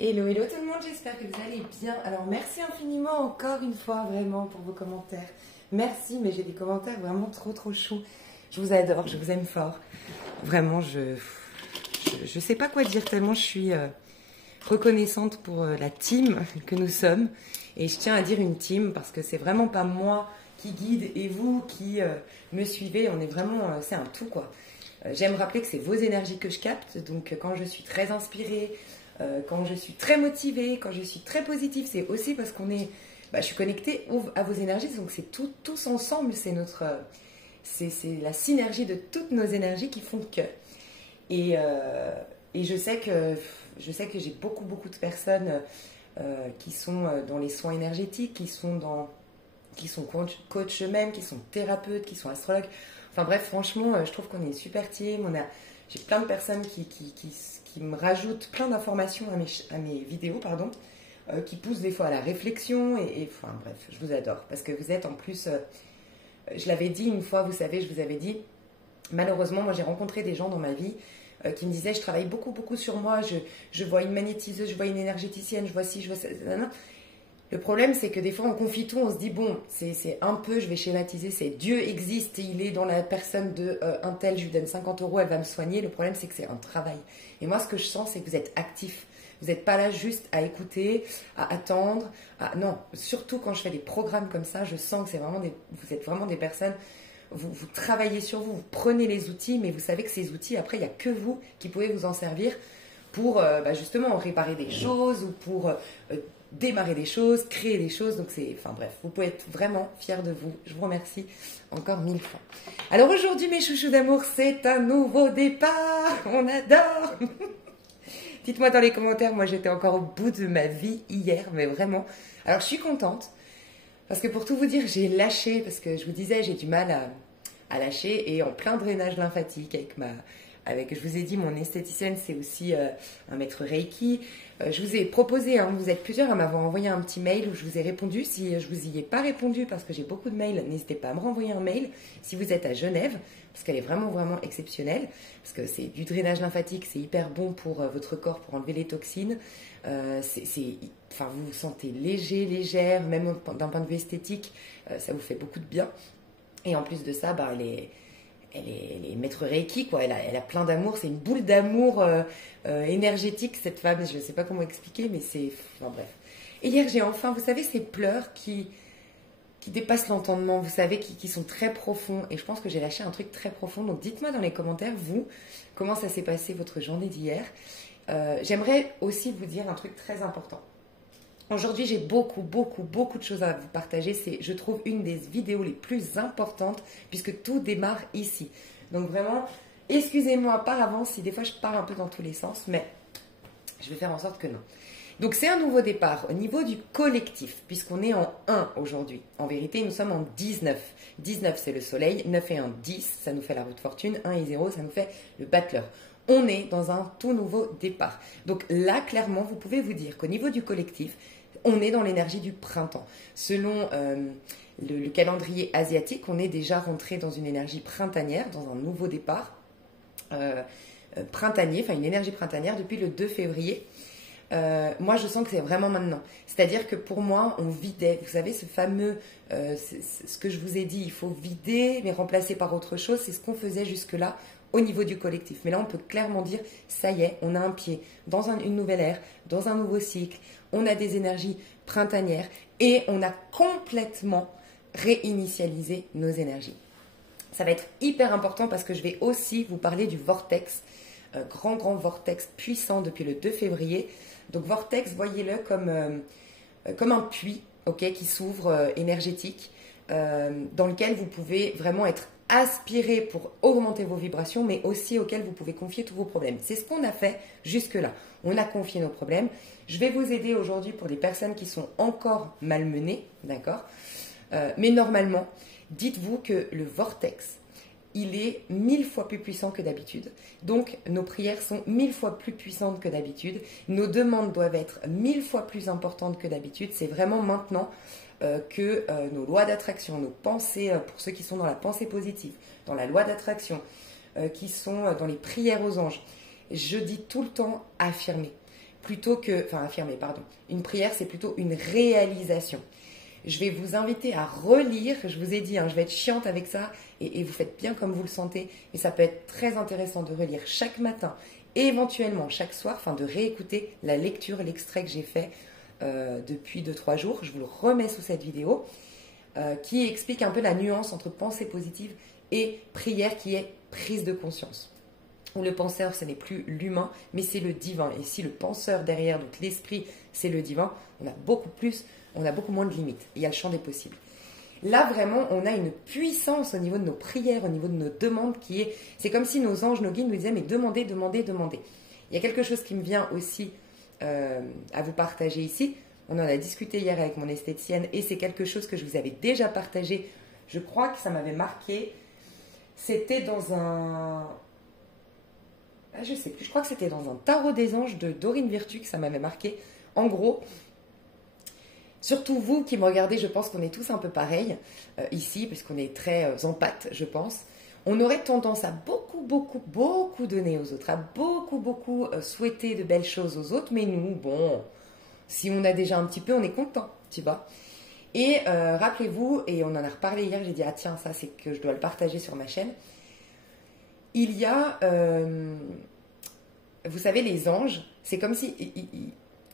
Hello, hello tout le monde, j'espère que vous allez bien. Alors merci infiniment encore une fois vraiment pour vos commentaires. Merci, mais j'ai des commentaires vraiment trop choux. Je vous adore, je vous aime fort. Vraiment, je sais pas quoi dire tellement je suis reconnaissante pour la team que nous sommes. Et je tiens à dire une team parce que c'est vraiment pas moi qui guide et vous qui me suivez. On est vraiment, c'est un tout quoi. J'aime rappeler que c'est vos énergies que je capte. Donc quand je suis très inspirée, quand je suis très motivée, quand je suis très positive, c'est aussi parce qu'on est, je suis connectée à vos énergies. Donc c'est tous ensemble, c'est notre, c'est la synergie de toutes nos énergies qui font que. Et je sais que j'ai beaucoup de personnes qui sont dans les soins énergétiques, qui sont coach eux-mêmes, qui sont thérapeutes, qui sont astrologues. Enfin bref, franchement, je trouve qu'on est une super team. J'ai plein de personnes qui me rajoutent plein d'informations à mes vidéos, pardon, qui poussent des fois à la réflexion. Enfin bref, je vous adore parce que vous êtes en plus, je l'avais dit une fois, vous savez, je vous avais dit, malheureusement, moi j'ai rencontré des gens dans ma vie qui me disaient, je travaille beaucoup sur moi, je vois une magnétiseuse, je vois une énergéticienne, je vois ci, je vois ça. Le problème, c'est que des fois, on confie tout, on se dit, bon, c'est un peu, je vais schématiser, c'est Dieu existe et il est dans la personne de un tel, je lui donne 50 €, elle va me soigner. Le problème, c'est que c'est un travail. Et moi, ce que je sens, c'est que vous êtes actif. Vous n'êtes pas là juste à écouter, à attendre. Non, surtout quand je fais des programmes comme ça, je sens que vous êtes vraiment des personnes, vous travaillez sur vous, vous prenez les outils, mais vous savez que ces outils, après, il n'y a que vous qui pouvez vous en servir pour justement réparer des choses ou pour démarrer des choses, créer des choses. Donc enfin bref, vous pouvez être vraiment fiers de vous. Je vous remercie encore 1000 fois. Alors aujourd'hui, mes chouchous d'amour, c'est un nouveau départ. On adore. Dites-moi dans les commentaires, moi j'étais encore au bout de ma vie hier, mais vraiment. Alors je suis contente parce que pour tout vous dire, j'ai lâché, parce que je vous disais, j'ai du mal à lâcher et en plein drainage lymphatique je vous ai dit, mon esthéticienne, c'est aussi un maître Reiki. Je vous ai proposé, vous êtes plusieurs à m'avoir envoyé un petit mail où je vous ai répondu. Si je vous y ai pas répondu parce que j'ai beaucoup de mails, n'hésitez pas à me renvoyer un mail si vous êtes à Genève, parce qu'elle est vraiment exceptionnelle, parce que c'est du drainage lymphatique, c'est hyper bon pour votre corps, pour enlever les toxines. Enfin, vous vous sentez léger, légère, même d'un point de vue esthétique, ça vous fait beaucoup de bien. Et en plus de ça, elle est maître Reiki, quoi. Elle a plein d'amour. C'est une boule d'amour énergétique, cette femme. Je ne sais pas comment expliquer, mais c'est... Enfin, bref. Et hier, j'ai enfin, vous savez, ces pleurs qui dépassent l'entendement, vous savez, qui sont très profonds. Et je pense que j'ai lâché un truc très profond. Donc, dites-moi dans les commentaires, vous, comment ça s'est passé votre journée d'hier. J'aimerais aussi vous dire un truc très important. Aujourd'hui, j'ai beaucoup de choses à vous partager. C'est, je trouve, une des vidéos les plus importantes puisque tout démarre ici. Donc vraiment, excusez-moi par avance si des fois je pars un peu dans tous les sens, mais je vais faire en sorte que non. Donc c'est un nouveau départ au niveau du collectif puisqu'on est en 1 aujourd'hui. En vérité, nous sommes en 19. 19, c'est le soleil. 9 et 1, 10, ça nous fait la roue de fortune. 1 et 0, ça nous fait le battleur. On est dans un tout nouveau départ. Donc là, clairement, vous pouvez vous dire qu'au niveau du collectif, on est dans l'énergie du printemps. Selon le calendrier asiatique, on est déjà rentré dans une énergie printanière, dans un nouveau départ printanier, enfin une énergie printanière depuis le 2 février. Moi, je sens que c'est vraiment maintenant. C'est-à-dire que pour moi, on vidait. Vous savez, ce fameux, ce que je vous ai dit, il faut vider, mais remplacer par autre chose. C'est ce qu'on faisait jusque-là au niveau du collectif. Mais là, on peut clairement dire, ça y est, on a un pied dans une nouvelle ère, dans un nouveau cycle. On a des énergies printanières et on a complètement réinitialisé nos énergies. Ça va être hyper important parce que je vais aussi vous parler du vortex, grand vortex puissant depuis le 2 février. Donc vortex, voyez-le comme un puits, qui s'ouvre énergétique, dans lequel vous pouvez vraiment être aspiré pour augmenter vos vibrations, mais aussi auquel vous pouvez confier tous vos problèmes. C'est ce qu'on a fait jusque-là. On a confié nos problèmes. Je vais vous aider aujourd'hui pour les personnes qui sont encore malmenées, d'accord ? Mais normalement, dites-vous que le vortex, il est 1000 fois plus puissant que d'habitude. Donc, nos prières sont 1000 fois plus puissantes que d'habitude. Nos demandes doivent être 1000 fois plus importantes que d'habitude. C'est vraiment maintenant que nos lois d'attraction, nos pensées, pour ceux qui sont dans la pensée positive, dans la loi d'attraction, qui sont dans les prières aux anges, je dis tout le temps affirmer. plutôt que, enfin affirmer, pardon. Une prière, c'est plutôt une réalisation. Je vais vous inviter à relire, je vous ai dit, je vais être chiante avec ça, et vous faites bien comme vous le sentez, et ça peut être très intéressant de relire chaque matin, et éventuellement chaque soir, enfin de réécouter la lecture, l'extrait que j'ai fait depuis 2-3 jours, je vous le remets sous cette vidéo, qui explique un peu la nuance entre pensée positive et prière qui est prise de conscience. Où le penseur, ce n'est plus l'humain, mais c'est le divin. Et si le penseur derrière, donc l'esprit, c'est le divin, on a beaucoup moins de limites. Il y a le champ des possibles. Là, vraiment, on a une puissance au niveau de nos prières, au niveau de nos demandes c'est comme si nos anges, nos guides nous disaient, mais demandez, demandez, demandez. Il y a quelque chose qui me vient aussi à vous partager ici. On en a discuté hier avec mon esthéticienne et c'est quelque chose que je vous avais déjà partagé. Je crois que ça m'avait marqué. C'était dans un... je sais plus, je crois que c'était dans un tarot des anges de Dorine Virtue que ça m'avait marqué. En gros, surtout vous qui me regardez, je pense qu'on est tous un peu pareils ici, puisqu'on est très en pâte, je pense. On aurait tendance à beaucoup donner aux autres, à beaucoup souhaiter de belles choses aux autres, mais nous, bon, si on a déjà un petit peu, on est content, tu vois. Et rappelez-vous, et on en a reparlé hier, j'ai dit, ah tiens, ça c'est que je dois le partager sur ma chaîne. Il y a, vous savez, les anges, c'est comme si,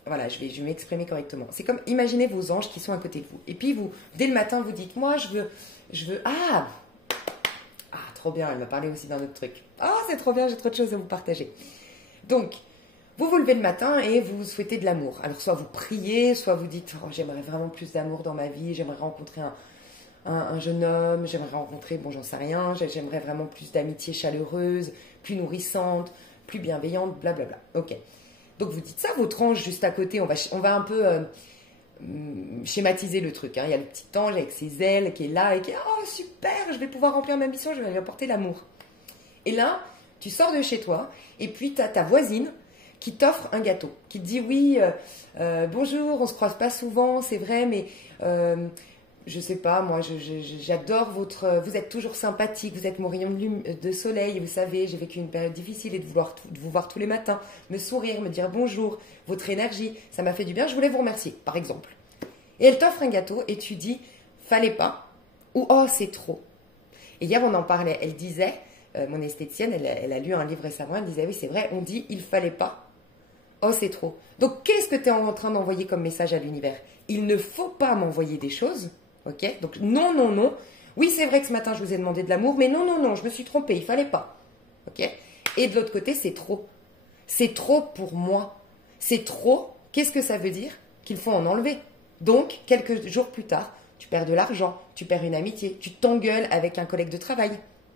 voilà, je vais m'exprimer correctement. C'est comme, imaginez vos anges qui sont à côté de vous. Et puis, vous, dès le matin, vous dites, moi, je veux, trop bien, elle m'a parlé aussi d'un autre truc. C'est trop bien, j'ai trop de choses à vous partager. Donc, vous vous levez le matin et vous souhaitez de l'amour. Alors, soit vous priez, soit vous dites, j'aimerais vraiment plus d'amour dans ma vie, j'aimerais rencontrer un jeune homme, j'aimerais rencontrer, bon j'en sais rien, j'aimerais vraiment plus d'amitié chaleureuse, plus nourrissante, plus bienveillante, blablabla. Ok. Donc vous dites ça, votre ange juste à côté, on va un peu schématiser le truc. Il y a le petit ange avec ses ailes qui est là et qui est « Oh super, je vais pouvoir remplir ma mission, je vais lui apporter l'amour. » Et là, tu sors de chez toi et puis tu as ta voisine qui t'offre un gâteau, qui te dit « Oui, bonjour, on se croise pas souvent, c'est vrai, mais... je sais pas, moi, j'adore vous êtes toujours sympathique, vous êtes mon rayon de soleil, vous savez, j'ai vécu une période difficile et de vous voir tous les matins, me sourire, me dire bonjour, votre énergie, ça m'a fait du bien, je voulais vous remercier, par exemple. » Et elle t'offre un gâteau et tu dis, fallait pas, ou oh, c'est trop. Et hier, on en parlait, elle disait, mon esthéticienne, elle a lu un livre récemment, elle disait, oui, c'est vrai, on dit, il fallait pas, oh, c'est trop. Donc, qu'est-ce que tu es en train d'envoyer comme message à l'univers? Il ne faut pas m'envoyer des choses. Ok, donc non. Oui, c'est vrai que ce matin, je vous ai demandé de l'amour, mais non, je me suis trompée, il fallait pas. Ok. Et de l'autre côté, c'est trop. C'est trop pour moi. C'est trop. Qu'est-ce que ça veut dire? Qu'il faut en enlever. Donc, quelques jours plus tard, tu perds de l'argent, tu perds une amitié, tu t'engueules avec un collègue de travail.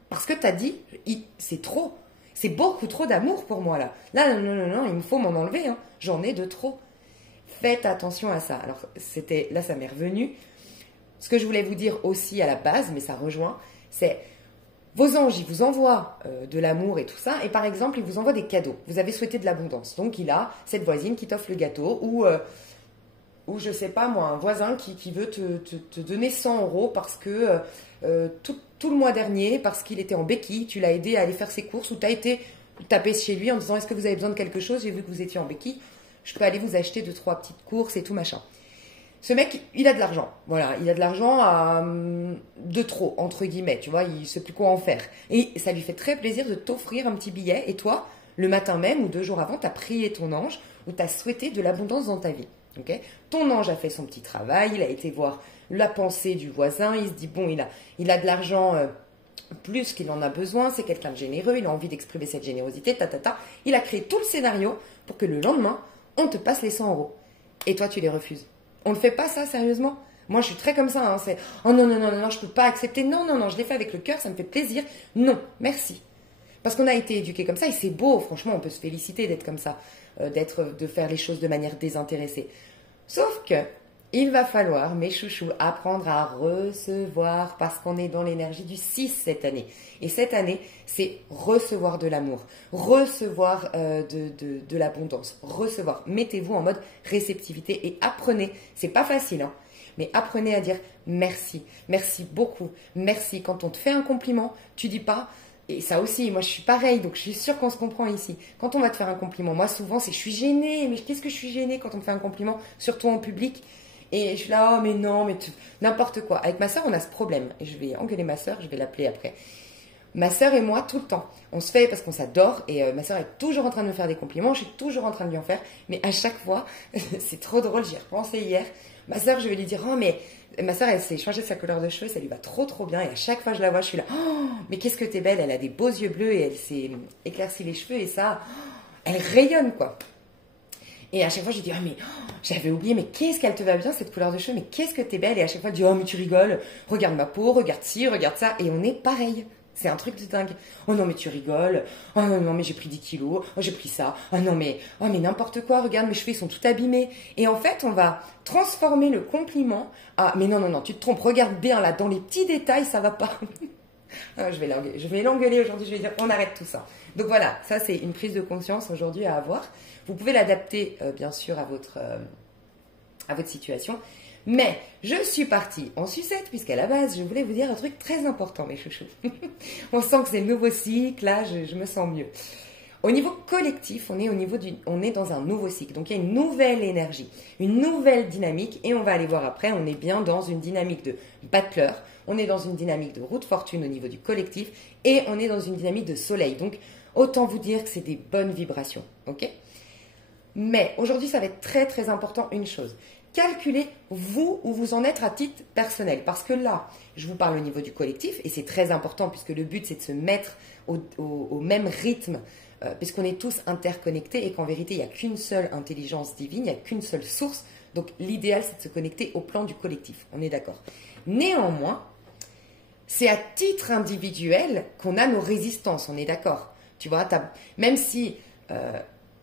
Parce que tu as dit, c'est trop. C'est beaucoup trop d'amour pour moi, là. Là, non, il me faut m'en enlever. J'en ai de trop. Faites attention à ça. Alors, là, ça m'est revenu. Ce que je voulais vous dire aussi à la base, mais ça rejoint, c'est vos anges, ils vous envoient de l'amour et tout ça, et par exemple, ils vous envoient des cadeaux. Vous avez souhaité de l'abondance. Donc, il a cette voisine qui t'offre le gâteau, ou je sais pas moi, un voisin qui veut te donner 100 euros parce que tout le mois dernier, parce qu'il était en béquille, tu l'as aidé à aller faire ses courses, ou tu as été taper chez lui en disant, est-ce que vous avez besoin de quelque chose? J'ai vu que vous étiez en béquille, je peux aller vous acheter 2-3 petites courses et tout machin. Ce mec, il a de l'argent. Voilà, il a de l'argent de trop, entre guillemets, tu vois, il ne sait plus quoi en faire. Et ça lui fait très plaisir de t'offrir un petit billet. Et toi, le matin même ou 2 jours avant, tu as prié ton ange ou tu as souhaité de l'abondance dans ta vie. Okay, ton ange a fait son petit travail, il a été voir la pensée du voisin, il se dit, bon, il a de l'argent plus qu'il en a besoin, c'est quelqu'un de généreux, il a envie d'exprimer cette générosité, Il a créé tout le scénario pour que le lendemain, on te passe les 100 euros. Et toi, tu les refuses. On ne fait pas ça, sérieusement? Moi, je suis très comme ça. C'est oh non, je peux pas accepter. Non, je l'ai fait avec le cœur, ça me fait plaisir. Non, merci. Parce qu'on a été éduqués comme ça et c'est beau, franchement, on peut se féliciter d'être comme ça, de faire les choses de manière désintéressée. Sauf que il va falloir, mes chouchous, apprendre à recevoir parce qu'on est dans l'énergie du 6 cette année. Et cette année, c'est recevoir de l'amour, recevoir de l'abondance, recevoir. Mettez-vous en mode réceptivité et apprenez. C'est pas facile, mais apprenez à dire merci, merci beaucoup, merci. Quand on te fait un compliment, tu dis pas Et ça aussi, moi je suis pareil, donc je suis sûre qu'on se comprend ici. Quand on va te faire un compliment, moi souvent c'est je suis gênée, mais qu'est-ce que je suis gênée quand on me fait un compliment, surtout en public. Et je suis là, oh mais non, mais n'importe quoi. Avec ma soeur, on a ce problème. Et je vais engueuler ma soeur, je vais l'appeler après. Ma soeur et moi, tout le temps, on se fait parce qu'on s'adore. Et ma soeur est toujours en train de me faire des compliments, je suis toujours en train de lui en faire. Mais à chaque fois, c'est trop drôle, j'y ai repensé hier. Ma soeur, je vais lui dire, oh mais... Ma soeur, elle s'est changé sa couleur de cheveux, ça lui va trop trop bien. Et à chaque fois que je la vois, je suis là, oh mais qu'est-ce que t'es belle. Elle a des beaux yeux bleus et elle s'est éclairci les cheveux. Et ça, elle rayonne quoi. Et à chaque fois, je dis, oh, mais j'avais oublié, mais qu'est-ce qu'elle te va bien, cette couleur de cheveux, mais qu'est-ce que t'es belle. Et à chaque fois, je dis, oh, mais tu rigoles, regarde ma peau, regarde ci, regarde ça. Et on est pareil. C'est un truc de dingue. Oh non, mais tu rigoles. Oh non, non, mais j'ai pris 10 kilos. Oh, j'ai pris ça. Oh non, mais n'importe quoi. Regarde, mes cheveux, ils sont tout abîmés. Et en fait, on va transformer le compliment à, mais non, non, non, tu te trompes. Regarde bien là, dans les petits détails, ça va pas. Ah, je vais l'engueuler aujourd'hui. Je vais dire, on arrête tout ça. Donc voilà, ça c'est une prise de conscience aujourd'hui à avoir. Vous pouvez l'adapter bien sûr à votre situation. Mais je suis partie en sucette puisqu'à la base, je voulais vous dire un truc très important, mes chouchous. On sent que c'est le nouveau cycle, là, je me sens mieux. Au niveau collectif, on est dans un nouveau cycle. Donc il y a une nouvelle énergie, une nouvelle dynamique. Et on va aller voir après, on est bien dans une dynamique de battleur. On est dans une dynamique de roue de fortune au niveau du collectif. Et on est dans une dynamique de soleil. Donc autant vous dire que c'est des bonnes vibrations. Ok ? Mais aujourd'hui, ça va être très très important une chose. Calculez vous où vous en êtes à titre personnel. Parce que là, je vous parle au niveau du collectif. Et c'est très important puisque le but, c'est de se mettre au même rythme. Puisqu'on est tous interconnectés et qu'en vérité, il n'y a qu'une seule intelligence divine, il n'y a qu'une seule source. Donc l'idéal, c'est de se connecter au plan du collectif. On est d'accord. Néanmoins, c'est à titre individuel qu'on a nos résistances. On est d'accord. Tu vois, même si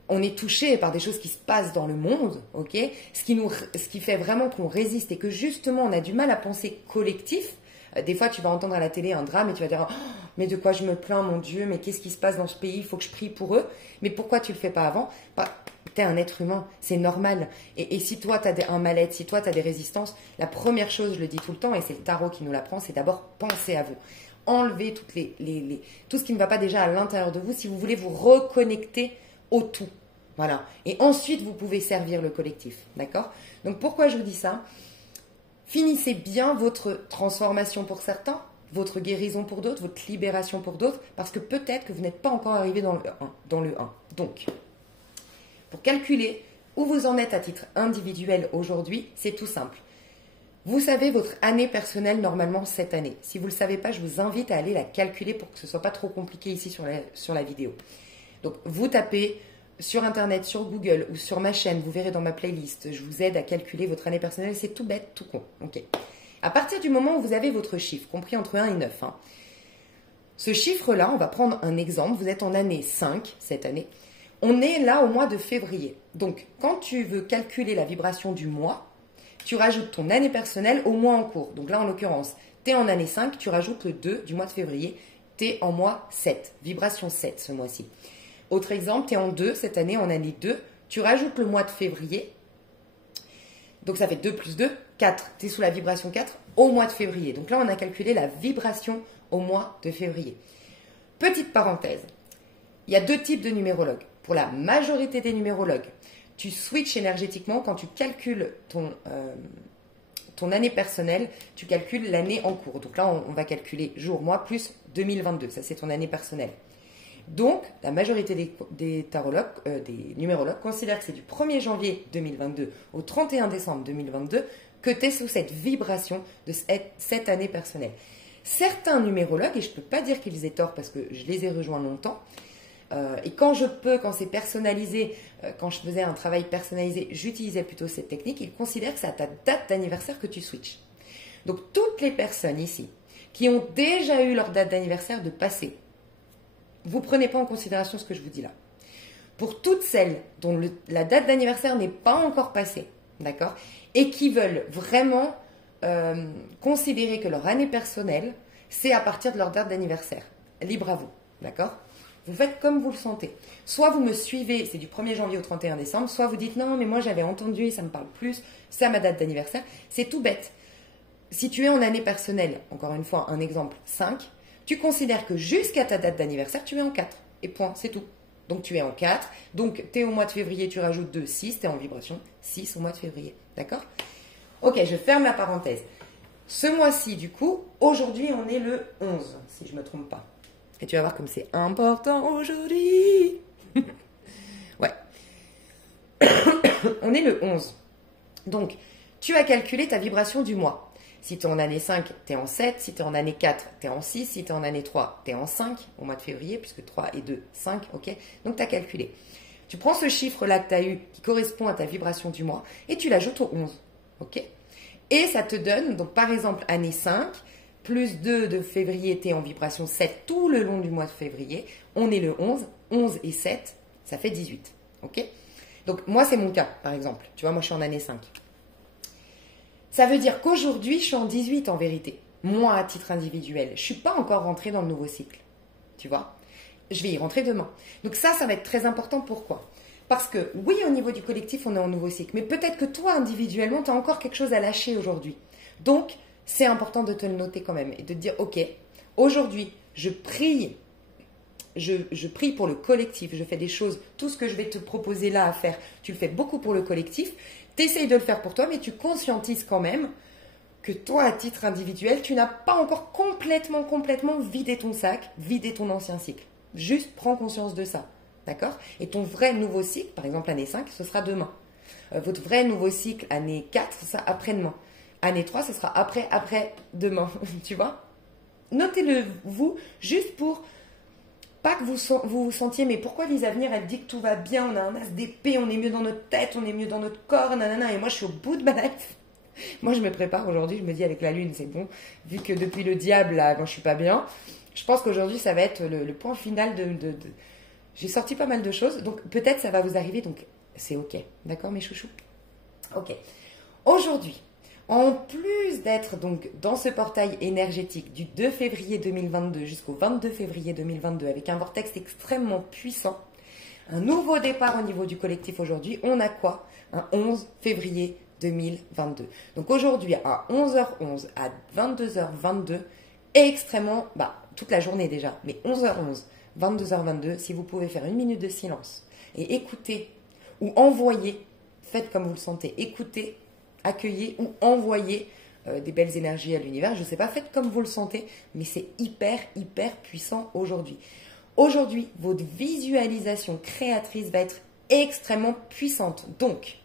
on est touché par des choses qui se passent dans le monde, ok, ce qui fait vraiment qu'on résiste et que justement, on a du mal à penser collectif. Des fois, tu vas entendre à la télé un drame et tu vas dire oh, « Mais de quoi je me plains, mon Dieu, mais qu'est-ce qui se passe dans ce pays? Il faut que je prie pour eux. » Mais pourquoi tu ne le fais pas avant? Tu es un être humain, c'est normal. Et si toi, tu as un mal-être, si toi, tu as des résistances, la première chose, je le dis tout le temps, et c'est le tarot qui nous l'apprend, c'est d'abord penser à vous. Enlevez tout ce qui ne va pas déjà à l'intérieur de vous si vous voulez vous reconnecter au tout. Voilà. Et ensuite, vous pouvez servir le collectif. D'accord? Donc, pourquoi je vous dis ça? Finissez bien votre transformation pour certains, votre guérison pour d'autres, votre libération pour d'autres, parce que peut-être que vous n'êtes pas encore arrivé dans le 1. Donc, pour calculer où vous en êtes à titre individuel aujourd'hui, c'est tout simple. Vous savez votre année personnelle normalement cette année. Si vous ne le savez pas, je vous invite à aller la calculer pour que ce ne soit pas trop compliqué ici sur la vidéo. Donc, vous tapez sur Internet, sur Google ou sur ma chaîne, vous verrez dans ma playlist, je vous aide à calculer votre année personnelle. C'est tout bête, tout con. Okay. À partir du moment où vous avez votre chiffre, compris entre 1 et 9, ce chiffre-là, on va prendre un exemple. Vous êtes en année 5 cette année. On est là au mois de février. Donc, quand tu veux calculer la vibration du mois, tu rajoutes ton année personnelle au mois en cours. Donc là, en l'occurrence, tu es en année 5, tu rajoutes le 2 du mois de février. Tu es en mois 7, vibration 7 ce mois-ci. Autre exemple, tu es en 2 cette année, en année 2. Tu rajoutes le mois de février. Donc ça fait 2 plus 2, 4. Tu es sous la vibration 4 au mois de février. Donc là, on a calculé la vibration au mois de février. Petite parenthèse, il y a 2 types de numérologues. Pour la majorité des numérologues, tu switches énergétiquement quand tu calcules ton année personnelle, tu calcules l'année en cours. Donc là, on va calculer jour, mois, plus 2022. Ça, c'est ton année personnelle. Donc, la majorité des tarologues, des numérologues considèrent que c'est du 1er janvier 2022 au 31 décembre 2022 que tu es sous cette vibration de cette année personnelle. Certains numérologues, et je ne peux pas dire qu'ils aient tort parce que je les ai rejoints longtemps, et quand je peux, quand c'est personnalisé, quand je faisais un travail personnalisé, j'utilisais plutôt cette technique, ils considèrent que c'est à ta date d'anniversaire que tu switches. Donc, toutes les personnes ici qui ont déjà eu leur date d'anniversaire de passé, vous ne prenez pas en considération ce que je vous dis là. Pour toutes celles dont la date d'anniversaire n'est pas encore passée, d'accord, et qui veulent vraiment considérer que leur année personnelle, c'est à partir de leur date d'anniversaire. Libre à vous, d'accord? Vous faites comme vous le sentez. Soit vous me suivez, c'est du 1er janvier au 31 décembre, soit vous dites non, mais moi j'avais entendu et ça me parle plus, c'est à ma date d'anniversaire. C'est tout bête. Si tu es en année personnelle, encore une fois, un exemple, 5, Tu considères que jusqu'à ta date d'anniversaire, tu es en 4. Et point, c'est tout. Donc tu es en 4. Donc tu es au mois de février, tu rajoutes 2, 6. Tu es en vibration 6 au mois de février. D'accord? Ok, je ferme la parenthèse. Ce mois-ci, du coup, aujourd'hui, on est le 11, si je ne me trompe pas. Et tu vas voir comme c'est important aujourd'hui. Ouais. On est le 11. Donc, tu as calculé ta vibration du mois. Si tu es en année 5, tu es en 7. Si tu es en année 4, tu es en 6. Si tu es en année 3, tu es en 5 au mois de février, puisque 3 et 2, 5. Ok. Donc, tu as calculé. Tu prends ce chiffre-là que tu as eu, qui correspond à ta vibration du mois, et tu l'ajoutes au 11. Ok. Et ça te donne, donc par exemple, année 5, plus 2 de février, tu es en vibration 7 tout le long du mois de février. On est le 11. 11 et 7, ça fait 18. Ok. Donc, moi, c'est mon cas, par exemple. Tu vois, moi, je suis en année 5. Ça veut dire qu'aujourd'hui, je suis en 18 en vérité. Moi, à titre individuel. Je ne suis pas encore rentrée dans le nouveau cycle. Tu vois? Je vais y rentrer demain. Donc ça va être très important. Pourquoi? Parce que, oui, au niveau du collectif, on est en nouveau cycle. Mais peut-être que toi, individuellement, tu as encore quelque chose à lâcher aujourd'hui. Donc, c'est important de te le noter quand même. Et de te dire, ok, aujourd'hui, je prie. Je prie pour le collectif, je fais des choses, tout ce que je vais te proposer là à faire, tu le fais beaucoup pour le collectif, tu essayes de le faire pour toi, mais tu conscientises quand même que toi, à titre individuel, tu n'as pas encore complètement vidé ton sac, vidé ton ancien cycle. Juste prends conscience de ça, d'accord? Et ton vrai nouveau cycle, par exemple année 5, ce sera demain. Votre vrai nouveau cycle, année 4, ce sera après-demain. Année 3, ce sera après-demain, tu vois? Notez-le, vous, juste pour... Pas que vous vous sentiez, mais pourquoi Lise Avenir, elle dit que tout va bien, on a un as d'épée, on est mieux dans notre tête, on est mieux dans notre corps, nanana, et moi je suis au bout de ma life. Moi je me prépare aujourd'hui, je me dis avec la lune, c'est bon, vu que depuis le diable, là, moi je suis pas bien, je pense qu'aujourd'hui ça va être le point final de... J'ai sorti pas mal de choses, donc peut-être ça va vous arriver, donc c'est ok, d'accord mes chouchous? Ok. Aujourd'hui, en plus d'être donc dans ce portail énergétique du 2 février 2022 jusqu'au 22 février 2022 avec un vortex extrêmement puissant, un nouveau départ au niveau du collectif aujourd'hui, on a quoi? Un 11 février 2022. Donc aujourd'hui à 11h11 à 22h22, extrêmement, toute la journée déjà, mais 11h11, 22h22, si vous pouvez faire une minute de silence et écouter ou envoyer, faites comme vous le sentez, écoutez, accueillez ou envoyez des belles énergies à l'univers. Je ne sais pas, faites comme vous le sentez, mais c'est hyper puissant aujourd'hui. Aujourd'hui, votre visualisation créatrice va être extrêmement puissante. Donc,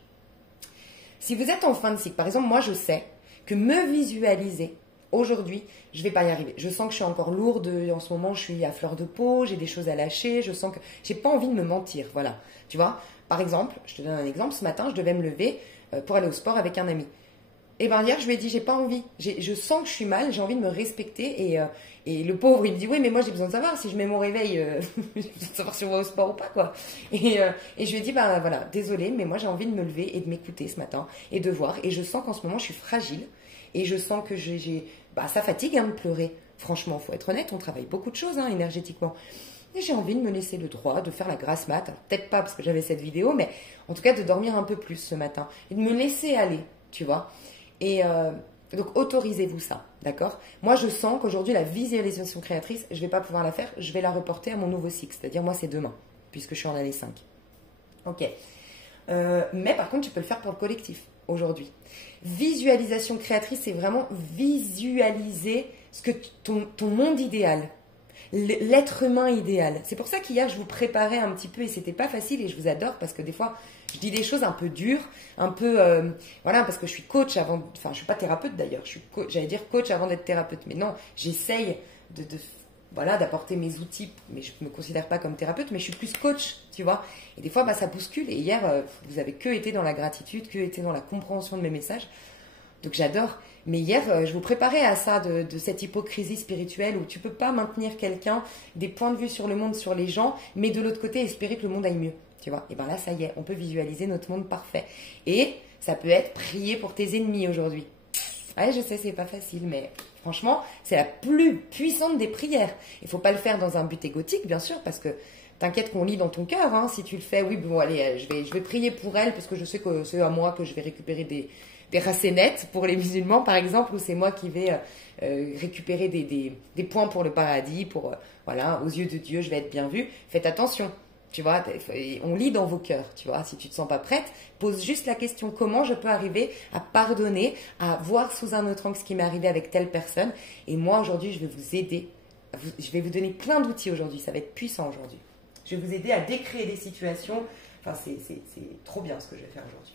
si vous êtes en fin de cycle, par exemple, moi je sais que me visualiser aujourd'hui, je ne vais pas y arriver. Je sens que je suis encore lourde, en ce moment je suis à fleur de peau, j'ai des choses à lâcher, je sens que j'ai pas envie de me mentir, voilà. Tu vois, par exemple, je te donne un exemple, ce matin je devais me lever pour aller au sport avec un ami. Et bien hier, je lui ai dit, j'ai pas envie. Je sens que je suis mal, j'ai envie de me respecter. Et le pauvre, il me dit, oui, mais moi j'ai besoin de savoir si je mets mon réveil, j'ai besoin de savoir si on va au sport ou pas, quoi. Et je lui ai dit, voilà, désolée, mais moi j'ai envie de me lever et de m'écouter ce matin et de voir. Et je sens qu'en ce moment, je suis fragile. Et je sens que ça fatigue de pleurer. Franchement, il faut être honnête, on travaille beaucoup de choses énergétiquement. Et j'ai envie de me laisser le droit de faire la grasse mat. Alors, peut-être pas parce que j'avais cette vidéo, mais en tout cas de dormir un peu plus ce matin. Et de me laisser aller, tu vois. Et donc, autorisez-vous ça, d'accord? Moi, je sens qu'aujourd'hui, la visualisation créatrice, je ne vais pas pouvoir la faire. Je vais la reporter à mon nouveau cycle. C'est-à-dire, moi, c'est demain, puisque je suis en année 5. Ok. Mais par contre, tu peux le faire pour le collectif, aujourd'hui. Visualisation créatrice, c'est vraiment visualiser ce que ton monde idéal. L'être humain idéal. C'est pour ça qu'hier, je vous préparais un petit peu et c'était pas facile et je vous adore parce que des fois, je dis des choses un peu dures, un peu... voilà, parce que je suis coach avant... Enfin, je suis pas thérapeute d'ailleurs. J'allais dire coach avant d'être thérapeute. Mais non, j'essaye d'apporter mes outils. Mais je me considère pas comme thérapeute, mais je suis plus coach, tu vois. Et des fois, ça bouscule. Et hier, vous avez que été dans la gratitude, que été dans la compréhension de mes messages. Donc j'adore. Mais hier, je vous préparais à ça, de cette hypocrisie spirituelle où tu peux pas maintenir quelqu'un, des points de vue sur le monde, sur les gens, mais de l'autre côté, espérer que le monde aille mieux. Tu vois? Et bien là, ça y est, on peut visualiser notre monde parfait. Et ça peut être prier pour tes ennemis aujourd'hui. Ouais, je sais, c'est pas facile, mais franchement, c'est la plus puissante des prières. Il faut pas le faire dans un but égotique, bien sûr, parce que t'inquiète qu'on lit dans ton cœur. Si tu le fais, oui, bon, allez, je vais prier pour elle parce que je sais que c'est à moi que je vais récupérer racénettes pour les musulmans, par exemple, ou c'est moi qui vais récupérer des points pour le paradis, pour, voilà, aux yeux de Dieu, je vais être bien vue. Faites attention, tu vois, on lit dans vos cœurs, tu vois. Si tu te sens pas prête, pose juste la question, comment je peux arriver à pardonner, à voir sous un autre angle ce qui m'est arrivé avec telle personne. Et moi, aujourd'hui, je vais vous aider. Je vais vous donner plein d'outils aujourd'hui, ça va être puissant aujourd'hui. Je vais vous aider à décréer des situations. Enfin, c'est trop bien ce que je vais faire aujourd'hui.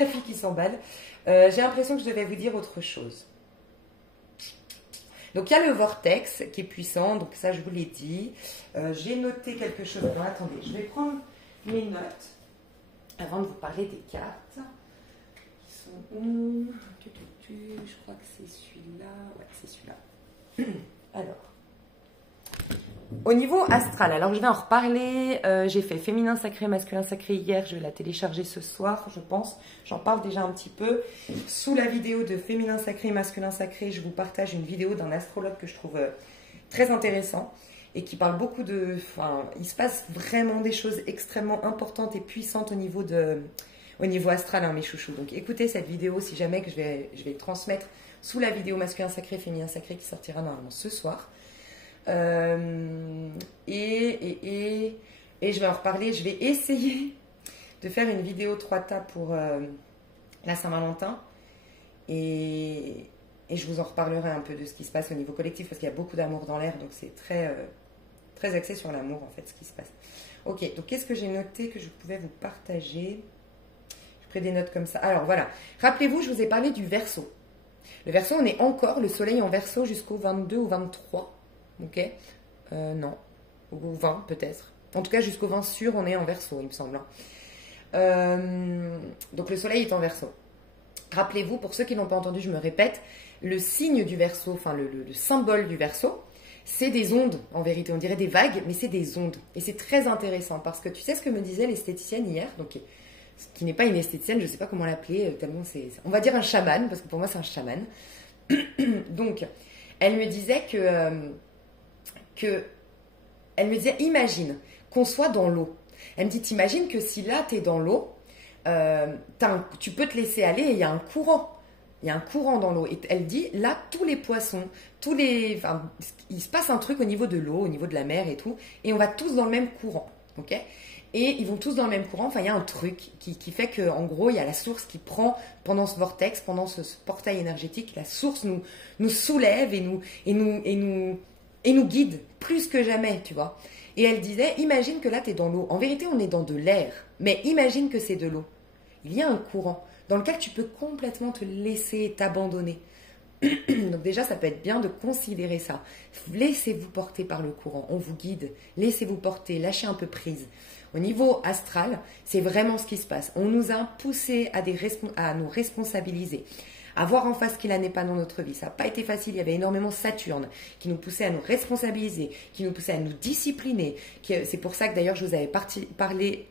La fille qui s'emballe. J'ai l'impression que je devais vous dire autre chose. Donc, il y a le vortex qui est puissant. Donc, ça, je vous l'ai dit. J'ai noté quelque chose. Alors, attendez, je vais prendre mes notes avant de vous parler des cartes. Qui sont où? Je crois que c'est celui-là. Ouais, c'est celui-là. Alors. Au niveau astral, alors je vais en reparler, j'ai fait féminin sacré, masculin sacré hier, je vais la télécharger ce soir, je pense, j'en parle déjà un petit peu. Sous la vidéo de féminin sacré, masculin sacré, je vous partage une vidéo d'un astrologue que je trouve très intéressant et qui parle beaucoup de... Enfin, il se passe vraiment des choses extrêmement importantes et puissantes au niveau astral, hein, mes chouchous. Donc écoutez cette vidéo si jamais que je vais transmettre sous la vidéo masculin sacré, féminin sacré qui sortira normalement ce soir. Et je vais en reparler. Je vais essayer de faire une vidéo 3 tas pour la Saint-Valentin et je vous en reparlerai un peu de ce qui se passe au niveau collectif parce qu'il y a beaucoup d'amour dans l'air, donc c'est très axé sur l'amour en fait ce qui se passe. Ok, donc qu'est-ce que j'ai noté que je pouvais vous partager? Je ferai des notes comme ça. Alors voilà, rappelez-vous, je vous ai parlé du Verseau. Le Verseau, on est encore le soleil en Verseau jusqu'au 22 ou 23. Ok, non, ou 20 peut-être. En tout cas, jusqu'au 20 sûr, on est en Verseau, il me semble. Donc le soleil est en Verseau. Rappelez-vous, pour ceux qui n'ont pas entendu, je me répète, le signe du Verseau, enfin le symbole du Verseau, c'est des ondes, en vérité. On dirait des vagues, mais c'est des ondes. Et c'est très intéressant parce que tu sais ce que me disait l'esthéticienne hier, donc qui n'est pas une esthéticienne, je ne sais pas comment l'appeler, tellement c'est... On va dire un chaman, parce que pour moi c'est un chaman. Donc, elle me disait elle me disait, imagine qu'on soit dans l'eau. Elle me dit, t'imagines que si là, tu es dans l'eau, tu peux te laisser aller et il y a un courant. Il y a un courant dans l'eau. Et elle dit, là, tous les poissons, enfin, il se passe un truc au niveau de l'eau, au niveau de la mer et tout, et on va tous dans le même courant. Ok ? Et ils vont tous dans le même courant. Enfin, il y a un truc qui fait qu'en gros, il y a la source qui prend, pendant ce vortex, pendant ce portail énergétique, la source nous soulève et nous guide plus que jamais, tu vois. Et elle disait, imagine que là, tu es dans l'eau. En vérité, on est dans de l'air, mais imagine que c'est de l'eau. Il y a un courant dans lequel tu peux complètement te laisser t'abandonner. Donc déjà, ça peut être bien de considérer ça. Laissez-vous porter par le courant, on vous guide. Laissez-vous porter, lâchez un peu prise. Au niveau astral, c'est vraiment ce qui se passe. On nous a poussé à nous responsabiliser, à voir en face ce qu'il en est pas dans notre vie. Ça n'a pas été facile, il y avait énormément Saturne qui nous poussait à nous responsabiliser, qui nous poussait à nous discipliner. C'est pour ça que d'ailleurs je vous avais partagé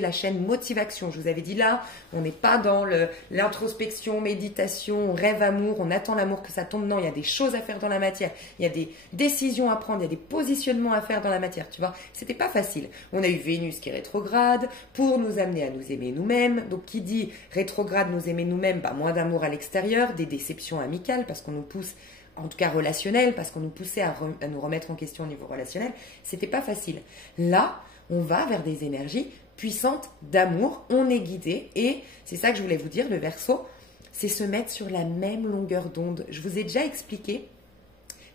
la chaîne Motivation. Je vous avais dit là, on n'est pas dans l'introspection, méditation, on rêve amour, on attend l'amour que ça tombe. Non, il y a des choses à faire dans la matière, il y a des décisions à prendre, il y a des positionnements à faire dans la matière, tu vois. C'était pas facile. On a eu Vénus qui est rétrograde pour nous amener à nous aimer nous-mêmes. Donc qui dit rétrograde, nous aimer nous-mêmes, bah, moins d'amour à l'extérieur, des déceptions amicales parce qu'on nous pousse, en tout cas relationnel, parce qu'on nous poussait à nous remettre en question au niveau relationnel. C'était pas facile. Là, on va vers des énergies puissantes d'amour, on est guidé et c'est ça que je voulais vous dire, le Verseau, c'est se mettre sur la même longueur d'onde. Je vous ai déjà expliqué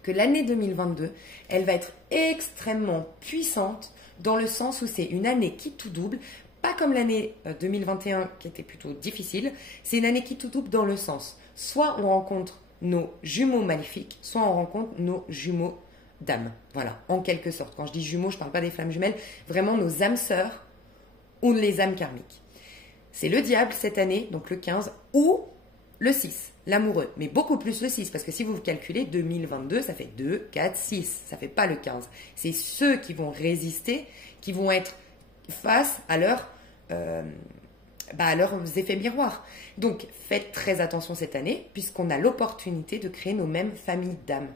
que l'année 2022, elle va être extrêmement puissante dans le sens où c'est une année qui tout double, pas comme l'année 2021 qui était plutôt difficile, c'est une année qui tout double dans le sens, soit on rencontre nos jumeaux maléfiques, soit on rencontre nos jumeaux d'âme. Voilà, en quelque sorte. Quand je dis jumeaux, je ne parle pas des flammes jumelles, vraiment nos âmes sœurs ou les âmes karmiques. C'est le diable cette année, donc le 15, ou le 6, l'amoureux. Mais beaucoup plus le 6, parce que si vous calculez 2022, ça fait 2, 4, 6. Ça ne fait pas le 15. C'est ceux qui vont résister, qui vont être face à leurs effets miroirs. Donc, faites très attention cette année, puisqu'on a l'opportunité de créer nos mêmes familles d'âmes.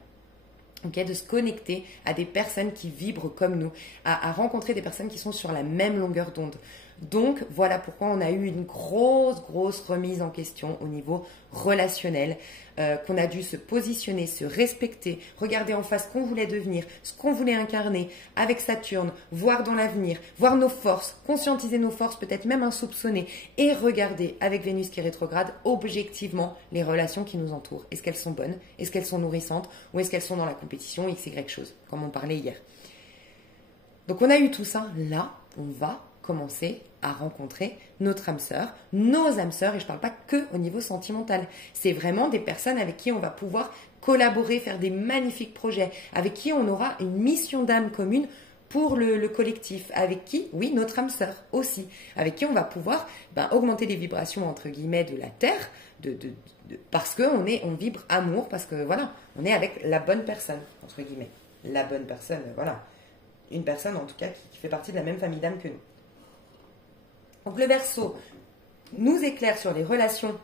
Okay, de se connecter à des personnes qui vibrent comme nous, à rencontrer des personnes qui sont sur la même longueur d'onde. Donc, voilà pourquoi on a eu une grosse remise en question au niveau relationnel, qu'on a dû se positionner, se respecter, regarder en face ce qu'on voulait devenir, ce qu'on voulait incarner avec Saturne, voir dans l'avenir, voir nos forces, conscientiser nos forces, peut-être même insoupçonnées, et regarder avec Vénus qui est rétrograde objectivement les relations qui nous entourent. Est-ce qu'elles sont bonnes? Est-ce qu'elles sont nourrissantes? Ou est-ce qu'elles sont dans la compétition X, Y chose, comme on parlait hier. Donc on a eu tout ça. Là, on va commencer à rencontrer notre âme sœur, nos âmes sœurs, et je ne parle pas que au niveau sentimental. C'est vraiment des personnes avec qui on va pouvoir collaborer, faire des magnifiques projets, avec qui on aura une mission d'âme commune pour le collectif, avec qui, oui, notre âme sœur aussi, avec qui on va pouvoir augmenter les vibrations, entre guillemets, de la Terre, parce qu'on on vibre amour, parce que voilà, on est avec la bonne personne, entre guillemets. La bonne personne, voilà. Une personne, en tout cas, qui fait partie de la même famille d'âme que nous. Donc le Verseau nous éclaire sur les relations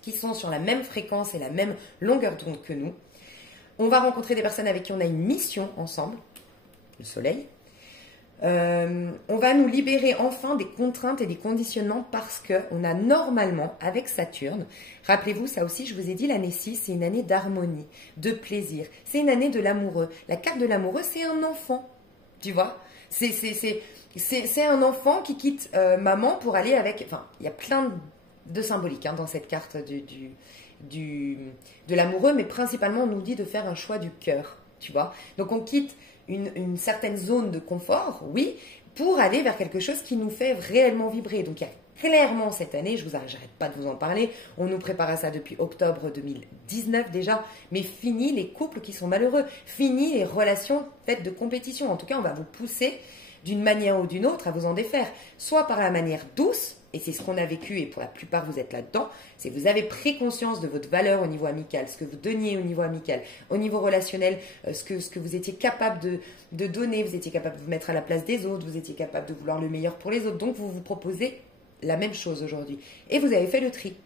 qui sont sur la même fréquence et la même longueur d'onde que nous. On va rencontrer des personnes avec qui on a une mission ensemble, le Soleil. On va nous libérer enfin des contraintes et des conditionnements parce qu'on a normalement, avec Saturne, rappelez-vous, ça aussi, je vous ai dit, l'année 6, c'est une année d'harmonie, de plaisir. C'est une année de l'amoureux. La carte de l'amoureux, c'est un enfant, tu vois. C'est un enfant qui quitte maman pour aller avec... Enfin, il y a plein de symboliques dans cette carte de l'amoureux, mais principalement, on nous dit de faire un choix du cœur, tu vois. Donc, on quitte une certaine zone de confort, oui, pour aller vers quelque chose qui nous fait réellement vibrer. Donc, il y a clairement cette année, j'arrête pas de vous en parler, on nous prépare à ça depuis octobre 2019 déjà, mais fini les couples qui sont malheureux, fini les relations faites de compétition. En tout cas, on va vous pousser d'une manière ou d'une autre à vous en défaire, soit par la manière douce, et c'est ce qu'on a vécu, et pour la plupart vous êtes là-dedans, c'est que vous avez pris conscience de votre valeur au niveau amical, ce que vous donniez au niveau amical, au niveau relationnel, ce que vous étiez capable de donner, vous étiez capable de vous mettre à la place des autres, vous étiez capable de vouloir le meilleur pour les autres, donc vous vous proposez la même chose aujourd'hui. Et vous avez fait le tri.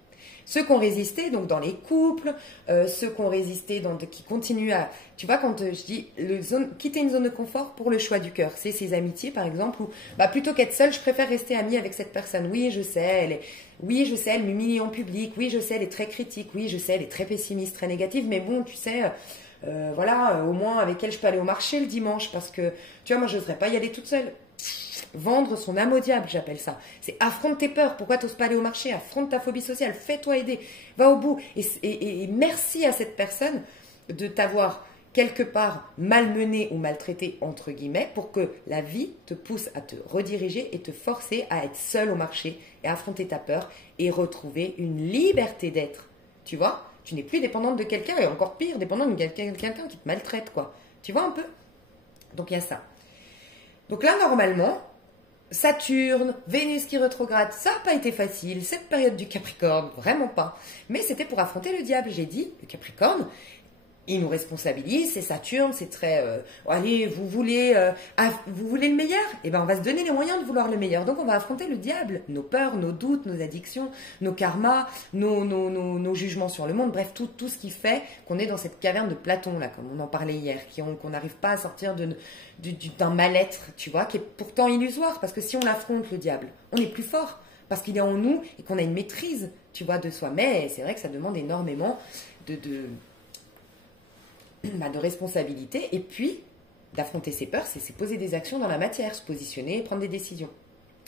Ceux qui ont résisté, donc dans les couples, ceux qui ont résisté, qui continuent à... Tu vois, quand je dis quitter une zone de confort pour le choix du cœur, c'est ces amitiés, par exemple, où plutôt qu'être seule, je préfère rester amie avec cette personne. Oui, je sais, elle m'humilie en public. Oui, je sais, elle est très critique. Oui, je sais, elle est très pessimiste, très négative. Mais bon, tu sais... au moins avec elle je peux aller au marché le dimanche parce que, tu vois, moi je n'oserais pas y aller toute seule. Vendre son âme au diable, j'appelle ça. C'est affronte tes peurs. Pourquoi t'oses pas aller au marché? Affronte ta phobie sociale. Fais-toi aider. Va au bout. Et merci à cette personne de t'avoir quelque part malmené ou maltraité, entre guillemets, pour que la vie te pousse à te rediriger et te forcer à être seule au marché et affronter ta peur et retrouver une liberté d'être. Tu vois? Tu n'es plus dépendante de quelqu'un et encore pire, dépendante de quelqu'un qui te maltraite, quoi. Tu vois un peu? Donc il y a ça. Donc là, normalement, Saturne, Vénus qui rétrograde, ça n'a pas été facile, cette période du Capricorne, vraiment pas. Mais c'était pour affronter le diable, j'ai dit, le Capricorne, il nous responsabilise, c'est Saturne, c'est très... allez, vous voulez le meilleur? Eh bien, on va se donner les moyens de vouloir le meilleur. Donc, on va affronter le diable, nos peurs, nos doutes, nos addictions, nos karmas, nos jugements sur le monde, bref, tout ce qui fait qu'on est dans cette caverne de Platon, là, comme on en parlait hier, qu'on n'arrive pas à sortir d'un mal-être, tu vois, qui est pourtant illusoire, parce que si on affronte le diable, on est plus fort, parce qu'il est en nous et qu'on a une maîtrise, tu vois, de soi. Mais c'est vrai que ça demande énormément de responsabilité, et puis d'affronter ses peurs, c'est poser des actions dans la matière, se positionner et prendre des décisions.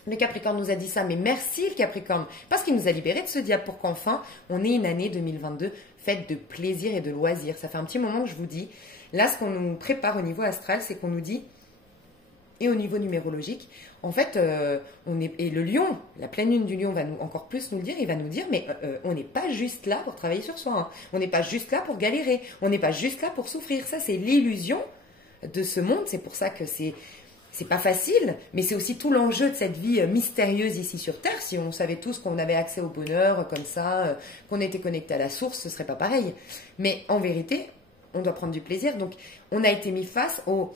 Le Capricorne nous a dit ça, mais merci le Capricorne, parce qu'il nous a libérés de ce diable pour qu'enfin on ait une année 2022 faite de plaisir et de loisirs. Ça fait un petit moment que je vous dis, là ce qu'on nous prépare au niveau astral, c'est qu'on nous dit, et au niveau numérologique, en fait, et le lion, la pleine lune du lion va encore plus nous le dire, il va nous dire, mais on n'est pas juste là pour travailler sur soi, hein. On n'est pas juste là pour galérer, on n'est pas juste là pour souffrir. Ça, c'est l'illusion de ce monde, c'est pour ça que c'est pas facile, mais c'est aussi tout l'enjeu de cette vie mystérieuse ici sur Terre. Si on savait tous qu'on avait accès au bonheur comme ça, qu'on était connecté à la source, ce serait pas pareil. Mais en vérité, on doit prendre du plaisir. Donc, on a été mis face aux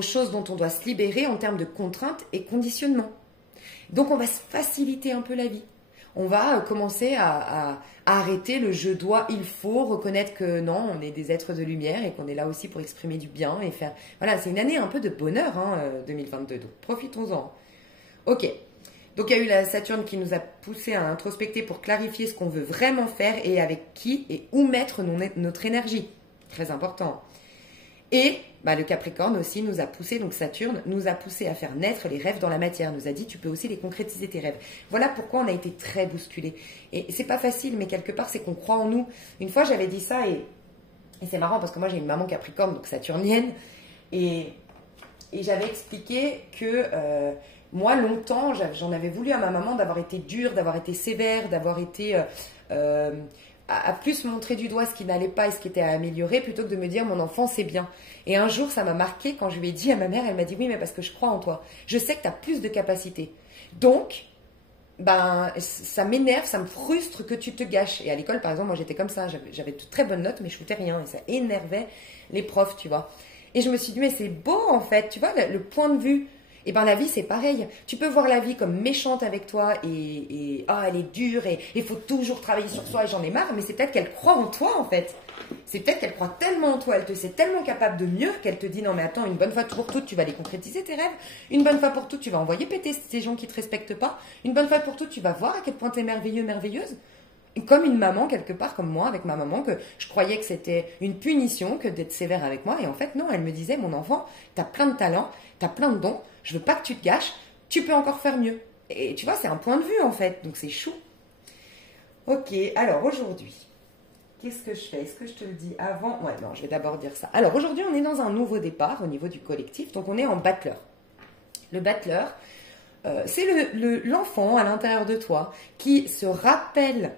choses dont on doit se libérer en termes de contraintes et conditionnements. Donc, on va se faciliter un peu la vie. On va commencer à arrêter le je dois, il faut, reconnaître que non, on est des êtres de lumière et qu'on est là aussi pour exprimer du bien et faire... Voilà, c'est une année un peu de bonheur, 2022, donc profitons-en. Ok, Donc il y a eu la Saturne qui nous a poussé à introspecter pour clarifier ce qu'on veut vraiment faire et avec qui et où mettre notre énergie. Très important. Et bah, le Capricorne aussi nous a poussé, donc Saturne nous a poussé à faire naître les rêves dans la matière, nous a dit tu peux aussi les concrétiser tes rêves. Voilà pourquoi on a été très bousculés. Et c'est pas facile, mais quelque part c'est qu'on croit en nous. Une fois j'avais dit ça et c'est marrant parce que moi j'ai une maman Capricorne, donc saturnienne, et j'avais expliqué que moi longtemps j'en avais voulu à ma maman d'avoir été dure, d'avoir été sévère, d'avoir été... à plus montrer du doigt ce qui n'allait pas et ce qui était à améliorer plutôt que de me dire mon enfant c'est bien. Et un jour ça m'a marqué quand je lui ai dit à ma mère, elle m'a dit oui mais parce que je crois en toi. Je sais que tu as plus de capacités. Donc, ben ça m'énerve, ça me frustre que tu te gâches. Et à l'école par exemple moi j'étais comme ça, j'avais de très bonnes notes mais je foutais rien et ça énervait les profs tu vois. Et je me suis dit mais c'est beau en fait, tu vois le point de vue. Et bien la vie c'est pareil, tu peux voir la vie comme méchante avec toi et elle est dure et il faut toujours travailler sur soi et j'en ai marre, mais c'est peut-être qu'elle croit en toi en fait. C'est peut-être qu'elle croit tellement en toi, elle te sait tellement capable de mieux qu'elle te dit non mais attends, une bonne fois pour toutes tu vas les concrétiser tes rêves, une bonne fois pour toutes tu vas envoyer péter ces gens qui te respectent pas, une bonne fois pour toutes tu vas voir à quel point t'es merveilleux, merveilleuse. Comme une maman quelque part, comme moi avec ma maman, que je croyais que c'était une punition que d'être sévère avec moi et en fait non, elle me disait mon enfant, t'as plein de talents, t'as plein de dons, je veux pas que tu te gâches, tu peux encore faire mieux. Et tu vois, c'est un point de vue en fait, donc c'est chou. Ok, alors aujourd'hui, qu'est-ce que je fais? Est-ce que je te le dis avant? Ouais, non, je vais d'abord dire ça. Alors aujourd'hui, on est dans un nouveau départ au niveau du collectif, donc on est en battleur. Le battleur, c'est l'enfant à l'intérieur de toi qui se rappelle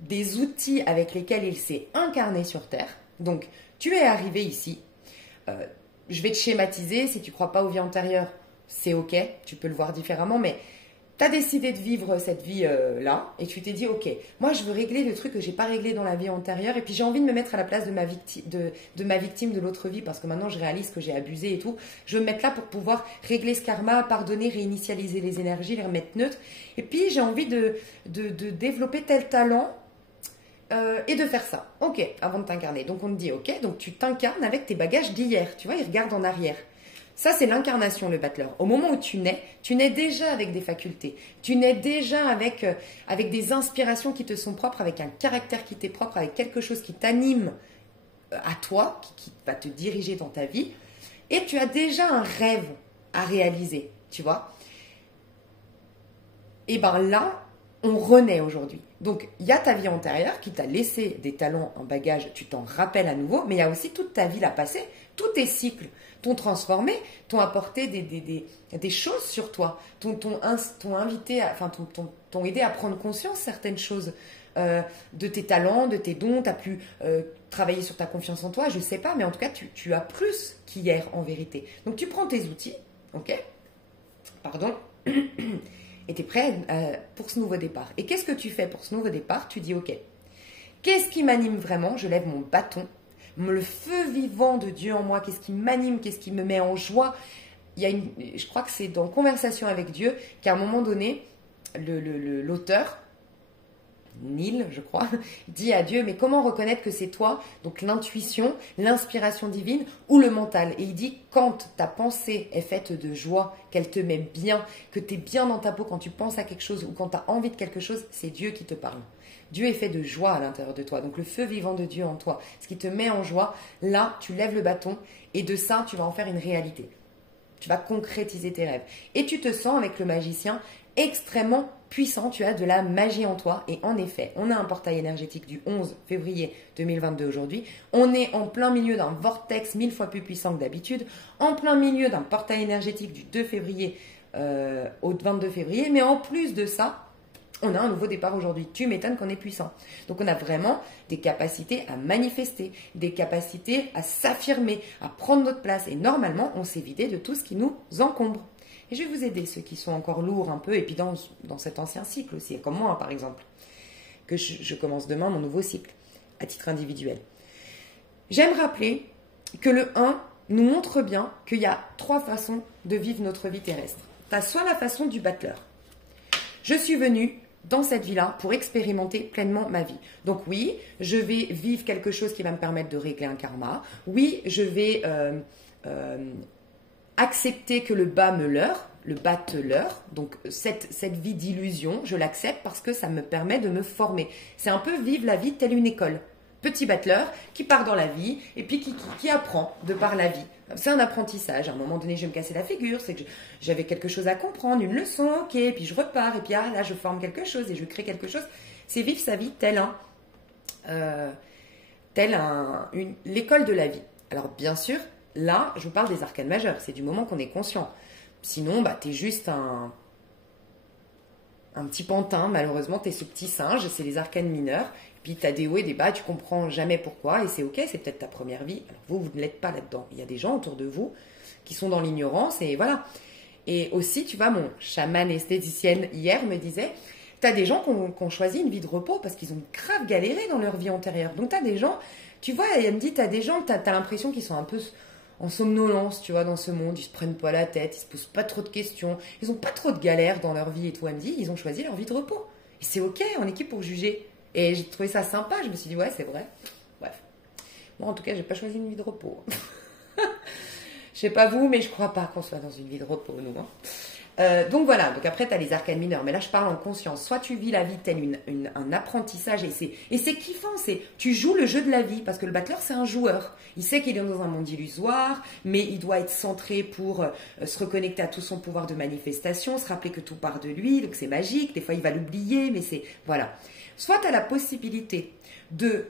des outils avec lesquels il s'est incarné sur Terre. Donc, tu es arrivé ici. Je vais te schématiser, si tu ne crois pas aux vies antérieures, c'est ok, tu peux le voir différemment, mais tu as décidé de vivre cette vie-là, et tu t'es dit, ok, moi je veux régler le truc que j'ai pas réglé dans la vie antérieure, et puis j'ai envie de me mettre à la place de ma victime de l'autre vie, parce que maintenant je réalise que j'ai abusé et tout, je veux me mettre là pour pouvoir régler ce karma, pardonner, réinitialiser les énergies, les remettre neutres, et puis j'ai envie de développer tel talent, et de faire ça, ok, avant de t'incarner. Donc on te dit, ok, donc tu t'incarnes avec tes bagages d'hier, tu vois, ils regardent en arrière. Ça, c'est l'incarnation, le battleur. Au moment où tu nais déjà avec des facultés, tu nais déjà avec des inspirations qui te sont propres, avec un caractère qui t'est propre, avec quelque chose qui t'anime à toi, qui va te diriger dans ta vie, et tu as déjà un rêve à réaliser, tu vois. Et bien là, on renaît aujourd'hui. Donc, il y a ta vie antérieure qui t'a laissé des talents en bagage, tu t'en rappelles à nouveau, mais il y a aussi toute ta vie là passée, tous tes cycles t'ont transformé, t'ont apporté des choses sur toi, t'ont invité, t'ont aidé à prendre conscience certaines choses de tes talents, de tes dons, t'as pu travailler sur ta confiance en toi, je sais pas, mais en tout cas, tu as plus qu'hier en vérité. Donc, tu prends tes outils, ok? Pardon. Et tu es prêt pour ce nouveau départ. Et qu'est-ce que tu fais pour ce nouveau départ? Tu dis, ok, qu'est-ce qui m'anime vraiment? Je lève mon bâton, le feu vivant de Dieu en moi, qu'est-ce qui m'anime, qu'est-ce qui me met en joie? Je crois que c'est dans Conversation avec Dieu qu'à un moment donné, l'auteur, Neil, je crois, dit à Dieu, mais comment reconnaître que c'est toi? Donc l'intuition, l'inspiration divine ou le mental. Et il dit, quand ta pensée est faite de joie, qu'elle te met bien, que tu es bien dans ta peau quand tu penses à quelque chose ou quand tu as envie de quelque chose, c'est Dieu qui te parle. Dieu est fait de joie à l'intérieur de toi. Donc le feu vivant de Dieu en toi, ce qui te met en joie, là, tu lèves le bâton et de ça, tu vas en faire une réalité. Tu vas concrétiser tes rêves. Et tu te sens avec le magicien extrêmement puissant, tu as de la magie en toi et en effet, on a un portail énergétique du 11 février 2022 aujourd'hui, on est en plein milieu d'un vortex 1000 fois plus puissant que d'habitude, en plein milieu d'un portail énergétique du 2 février au 22 février, mais en plus de ça, on a un nouveau départ aujourd'hui. Tu m'étonnes qu'on est puissant. Donc on a vraiment des capacités à manifester, des capacités à s'affirmer, à prendre notre place et normalement, on s'est vidé de tout ce qui nous encombre. Et je vais vous aider, ceux qui sont encore lourds un peu, et puis dans cet ancien cycle aussi, comme moi par exemple, que je commence demain mon nouveau cycle, à titre individuel. J'aime rappeler que le 1 nous montre bien qu'il y a 3 façons de vivre notre vie terrestre. Tu as soit la façon du battleur. Je suis venue dans cette vie-là pour expérimenter pleinement ma vie. Donc oui, je vais vivre quelque chose qui va me permettre de régler un karma. Oui, je vais... accepter que le bas me leurre, le battleur. Donc cette vie d'illusion, je l'accepte parce que ça me permet de me former. C'est un peu vivre la vie telle une école. Petit battleur qui part dans la vie et puis qui apprend de par la vie. C'est un apprentissage. À un moment donné, je vais me casser la figure. C'est que j'avais quelque chose à comprendre, une leçon, ok. Et puis je repars. Et puis là, je forme quelque chose et je crée quelque chose. C'est vivre sa vie l'école de la vie. Alors bien sûr, là, je vous parle des arcanes majeures. C'est du moment qu'on est conscient. Sinon, t'es juste un petit pantin. Malheureusement, t'es ce petit singe. C'est les arcanes mineurs. Puis tu as des hauts et des bas, tu comprends jamais pourquoi, et c'est ok, c'est peut-être ta première vie. Alors vous ne l'êtes pas là-dedans. Il y a des gens autour de vous qui sont dans l'ignorance, et voilà. Et aussi, tu vois, mon chaman esthéticienne hier me disait, tu as des gens qui ont choisi une vie de repos parce qu'ils ont grave galéré dans leur vie antérieure. Donc tu as des gens, tu vois, elle me dit, tu as des gens, tu as l'impression qu'ils sont un peu en somnolence, tu vois, dans ce monde, ils se prennent pas la tête, ils se posent pas trop de questions, ils ont pas trop de galères dans leur vie et tout. Elle me dit, ils ont choisi leur vie de repos. Et c'est ok, on est qui pour juger? Et j'ai trouvé ça sympa, je me suis dit, ouais, c'est vrai. Bref. Moi, en tout cas, j'ai pas choisi une vie de repos. Je sais pas vous, mais je crois pas qu'on soit dans une vie de repos, nous. Donc voilà, donc après, tu as les arcanes mineurs. Mais là, je parle en conscience. Soit tu vis la vie tel un apprentissage, et c'est kiffant. Tu joues le jeu de la vie, parce que le battleur, c'est un joueur. Il sait qu'il est dans un monde illusoire, mais il doit être centré pour se reconnecter à tout son pouvoir de manifestation, se rappeler que tout part de lui, donc c'est magique. Des fois, il va l'oublier, mais c'est... Voilà. Soit tu as la possibilité de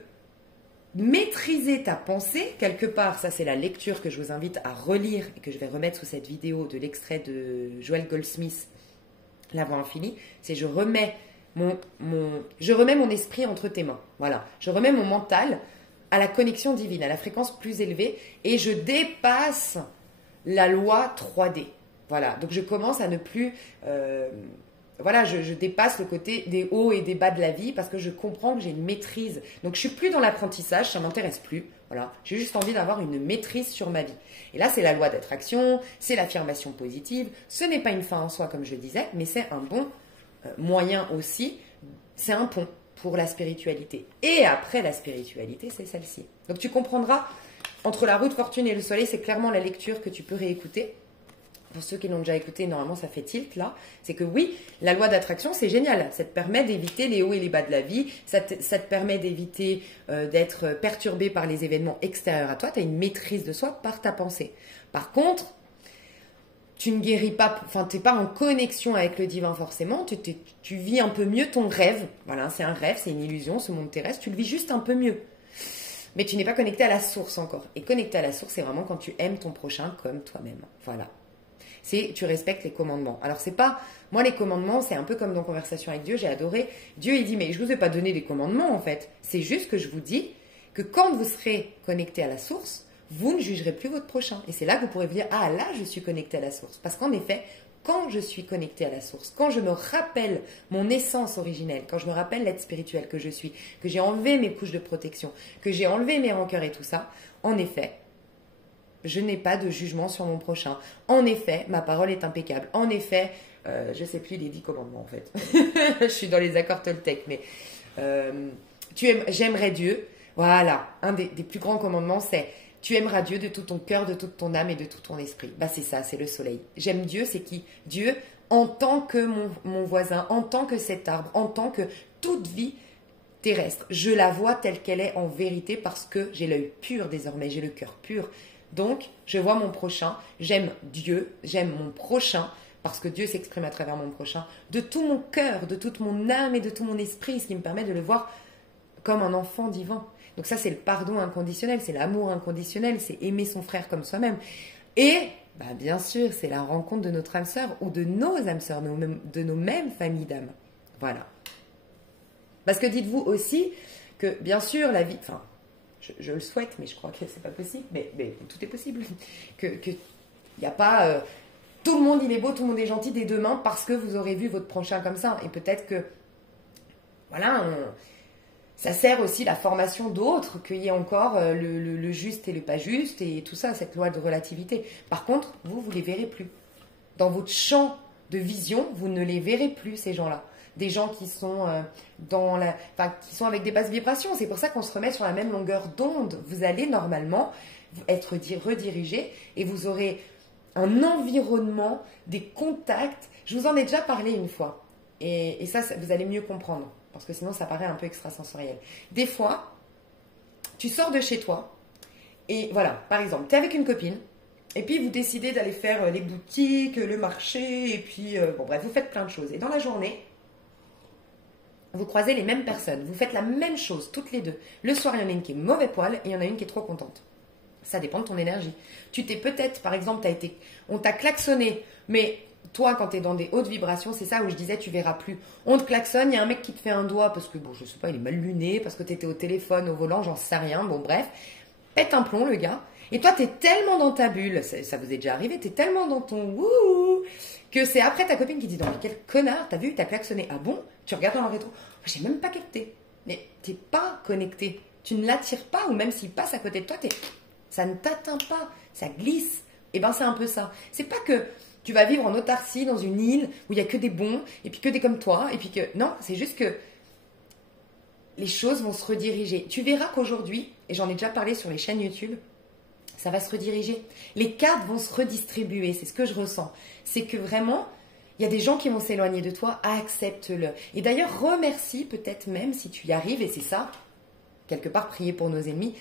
maîtriser ta pensée, quelque part, ça c'est la lecture que je vous invite à relire et que je vais remettre sous cette vidéo de l'extrait de Joel Goldsmith, La Voix Infinie, c'est je remets mon esprit entre tes mains, voilà, je remets mon mental à la connexion divine, à la fréquence plus élevée et je dépasse la loi 3D, voilà, donc je commence à ne plus... Voilà, je dépasse le côté des hauts et des bas de la vie parce que je comprends que j'ai une maîtrise. Donc, je suis plus dans l'apprentissage, ça m'intéresse plus. Voilà, j'ai juste envie d'avoir une maîtrise sur ma vie. Et là, c'est la loi d'attraction, c'est l'affirmation positive. Ce n'est pas une fin en soi, comme je le disais, mais c'est un bon moyen aussi. C'est un pont pour la spiritualité. Et après la spiritualité, c'est celle-ci. Donc, tu comprendras, entre la roue de fortune et le soleil, c'est clairement la lecture que tu peux réécouter. Pour ceux qui l'ont déjà écouté, normalement ça fait tilt là, c'est que oui, la loi d'attraction c'est génial, ça te permet d'éviter les hauts et les bas de la vie, ça te permet d'éviter d'être perturbé par les événements extérieurs à toi, tu as une maîtrise de soi par ta pensée. Par contre, tu ne guéris pas, enfin tu n'es pas en connexion avec le divin forcément, tu vis un peu mieux ton rêve, voilà, c'est un rêve, c'est une illusion, ce monde terrestre, tu le vis juste un peu mieux. Mais tu n'es pas connecté à la source encore. Et connecté à la source, c'est vraiment quand tu aimes ton prochain comme toi-même, voilà. C'est tu respectes les commandements. Alors c'est pas, moi les commandements c'est un peu comme dans Conversation avec Dieu, j'ai adoré. Dieu il dit mais je vous ai pas donné des commandements en fait. C'est juste que je vous dis que quand vous serez connecté à la source, vous ne jugerez plus votre prochain. Et c'est là que vous pourrez vous dire ah là je suis connecté à la source. Parce qu'en effet, quand je suis connecté à la source, quand je me rappelle mon essence originelle, quand je me rappelle l'être spirituel que je suis, que j'ai enlevé mes couches de protection, que j'ai enlevé mes rancœurs et tout ça, en effet, je n'ai pas de jugement sur mon prochain. En effet, ma parole est impeccable. En effet, je ne sais plus les 10 commandements en fait. Je suis dans les accords Toltec, mais j'aimerais Dieu. Voilà, un des plus grands commandements, c'est tu aimeras Dieu de tout ton cœur, de toute ton âme et de tout ton esprit. Bah c'est ça, c'est le soleil. J'aime Dieu, c'est qui? Dieu en tant que mon voisin, en tant que cet arbre, en tant que toute vie terrestre. Je la vois telle qu'elle est en vérité parce que j'ai l'œil pur désormais, j'ai le cœur pur. Donc, je vois mon prochain, j'aime Dieu, j'aime mon prochain, parce que Dieu s'exprime à travers mon prochain, de tout mon cœur, de toute mon âme et de tout mon esprit, ce qui me permet de le voir comme un enfant divin. Donc ça, c'est le pardon inconditionnel, c'est l'amour inconditionnel, c'est aimer son frère comme soi-même. Et, bien sûr, c'est la rencontre de notre âme sœur ou de nos âmes sœurs, de nos mêmes familles d'âmes. Voilà. Parce que dites-vous aussi que, bien sûr, la vie... Enfin, je le souhaite, mais je crois que c'est pas possible. Mais tout est possible. Que y a pas tout le monde il est beau, tout le monde est gentil dès demain parce que vous aurez vu votre prochain comme ça. Et peut-être que voilà, ça sert aussi la formation d'autres, qu'il y ait encore le juste et le pas juste et tout ça, cette loi de relativité. Par contre, vous les verrez plus. Dans votre champ de vision, vous ne les verrez plus ces gens-là. Des gens qui sont qui sont avec des basses vibrations. C'est pour ça qu'on se remet sur la même longueur d'onde. Vous allez normalement être redirigé et vous aurez un environnement, des contacts. Je vous en ai déjà parlé une fois. Et ça, vous allez mieux comprendre. Parce que sinon, ça paraît un peu extrasensoriel. Des fois, tu sors de chez toi. Et voilà, par exemple, tu es avec une copine. Et puis, vous décidez d'aller faire les boutiques, le marché. Et puis, bon, bref, vous faites plein de choses. Et dans la journée, vous croisez les mêmes personnes. Vous faites la même chose, toutes les deux. Le soir, il y en a une qui est mauvais poil et il y en a une qui est trop contente. Ça dépend de ton énergie. Tu t'es peut-être, par exemple, on t'a klaxonné. Mais toi, quand tu es dans des hautes vibrations, c'est ça où je disais, tu verras plus. On te klaxonne, il y a un mec qui te fait un doigt parce que, bon, je sais pas, il est mal luné, parce que tu étais au téléphone, au volant, j'en sais rien. Bon, bref. Pète un plomb, le gars. Et toi, tu es tellement dans ta bulle, ça vous est déjà arrivé, tu es tellement dans ton wouhou, que c'est après ta copine qui dit, non, mais quel connard, t'as vu, t'as klaxonné. Ah bon? Tu regardes dans le rétro. J'ai même pas capté. Mais t'es pas connecté. Tu ne l'attires pas, ou même s'il passe à côté de toi, ça ne t'atteint pas, ça glisse. Et ben c'est un peu ça. C'est pas que tu vas vivre en autarcie dans une île où il y a que des bons, et puis que des comme toi, et puis que... Non, c'est juste que les choses vont se rediriger. Tu verras qu'aujourd'hui, et j'en ai déjà parlé sur les chaînes YouTube, ça va se rediriger. Les cartes vont se redistribuer, c'est ce que je ressens. C'est que vraiment, il y a des gens qui vont s'éloigner de toi, accepte-le. Et d'ailleurs, remercie peut-être même si tu y arrives, et c'est ça, quelque part, prier pour nos ennemis.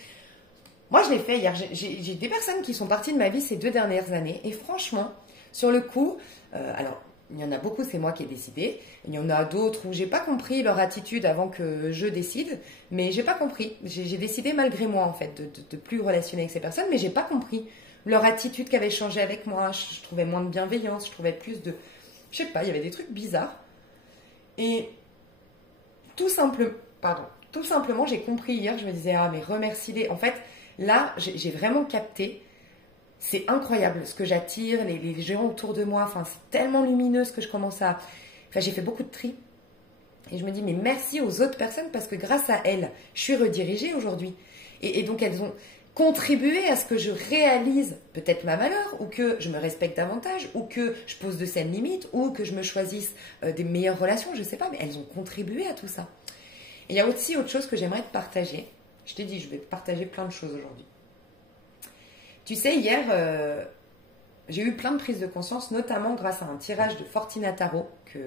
Moi, je l'ai fait hier. J'ai des personnes qui sont parties de ma vie ces 2 dernières années, et franchement, sur le coup, alors, il y en a beaucoup, c'est moi qui ai décidé. Il y en a d'autres où j'ai pas compris leur attitude avant que je décide, mais j'ai pas compris. J'ai décidé malgré moi en fait de plus relationner avec ces personnes, mais j'ai pas compris leur attitude qui avait changé avec moi. Je trouvais moins de bienveillance, je trouvais plus de, je sais pas, il y avait des trucs bizarres. Et tout simplement, j'ai compris hier. Je me disais mais remercie-les. En fait, là, j'ai vraiment capté. C'est incroyable ce que j'attire, les gens autour de moi. Enfin, c'est tellement lumineux ce que je commence à... Enfin, j'ai fait beaucoup de tri. Et je me dis, mais merci aux autres personnes parce que grâce à elles, je suis redirigée aujourd'hui. Et donc, elles ont contribué à ce que je réalise peut-être ma valeur, ou que je me respecte davantage, ou que je pose de saines limites, ou que je me choisisse des meilleures relations, je ne sais pas, mais elles ont contribué à tout ça. Et il y a aussi autre chose que j'aimerais te partager. Je t'ai dit, je vais te partager plein de choses aujourd'hui. Tu sais, hier, j'ai eu plein de prises de conscience, notamment grâce à un tirage de Fortina Tarot, que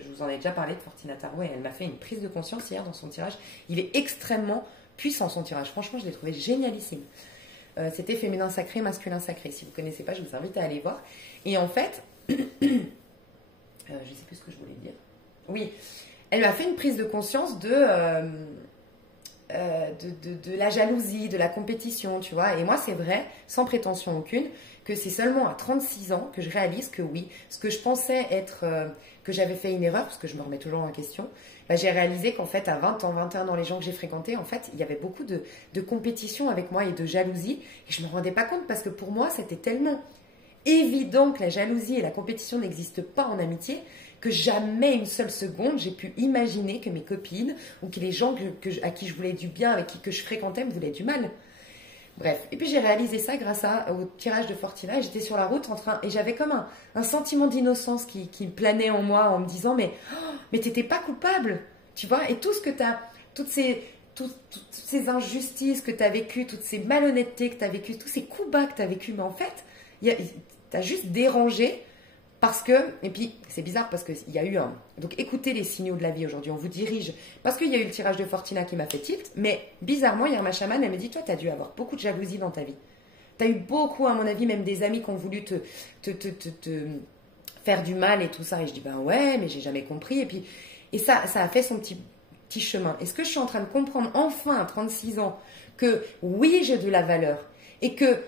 je vous en ai déjà parlé de Fortina Tarot, et elle m'a fait une prise de conscience hier dans son tirage. Il est extrêmement puissant, son tirage. Franchement, je l'ai trouvé génialissime. C'était féminin sacré, masculin sacré. Si vous ne connaissez pas, je vous invite à aller voir. Et en fait, je ne sais plus ce que je voulais dire. Oui, elle m'a fait une prise de conscience de la jalousie, de la compétition, tu vois. Et moi, c'est vrai, sans prétention aucune, que c'est seulement à 36 ans que je réalise que oui, ce que je pensais être, que j'avais fait une erreur, parce que je me remets toujours en question, bah, j'ai réalisé qu'en fait, à 20 ans, 21 ans, les gens que j'ai fréquentés, en fait, il y avait beaucoup de compétition avec moi et de jalousie. Et je ne me rendais pas compte parce que pour moi, c'était tellement évident que la jalousie et la compétition n'existent pas en amitié, que jamais une seule seconde, j'ai pu imaginer que mes copines ou que les gens à qui je voulais du bien, avec qui que je fréquentais, me voulaient du mal. Bref, et puis j'ai réalisé ça grâce au tirage de Fortina. J'étais sur la route et j'avais comme un sentiment d'innocence qui planait en moi en me disant mais t'étais pas coupable, tu vois. Et tout ce que t'as, toutes ces injustices que t'as vécues, toutes ces malhonnêtetés que t'as vécues, tous ces coups bas que t'as vécues, mais en fait, t'as juste dérangé. Parce que, et puis c'est bizarre parce qu'il y a eu donc écoutez les signaux de la vie aujourd'hui, on vous dirige, parce qu'il y a eu le tirage de Fortina qui m'a fait tilt, mais bizarrement, hier ma chamane, elle me dit, toi, tu as dû avoir beaucoup de jalousie dans ta vie. Tu as eu beaucoup, à mon avis, même des amis qui ont voulu te faire du mal et tout ça. Et je dis, ben ouais, mais j'ai jamais compris. Et ça a fait son petit chemin. Est-ce que je suis en train de comprendre enfin à 36 ans que oui, j'ai de la valeur et que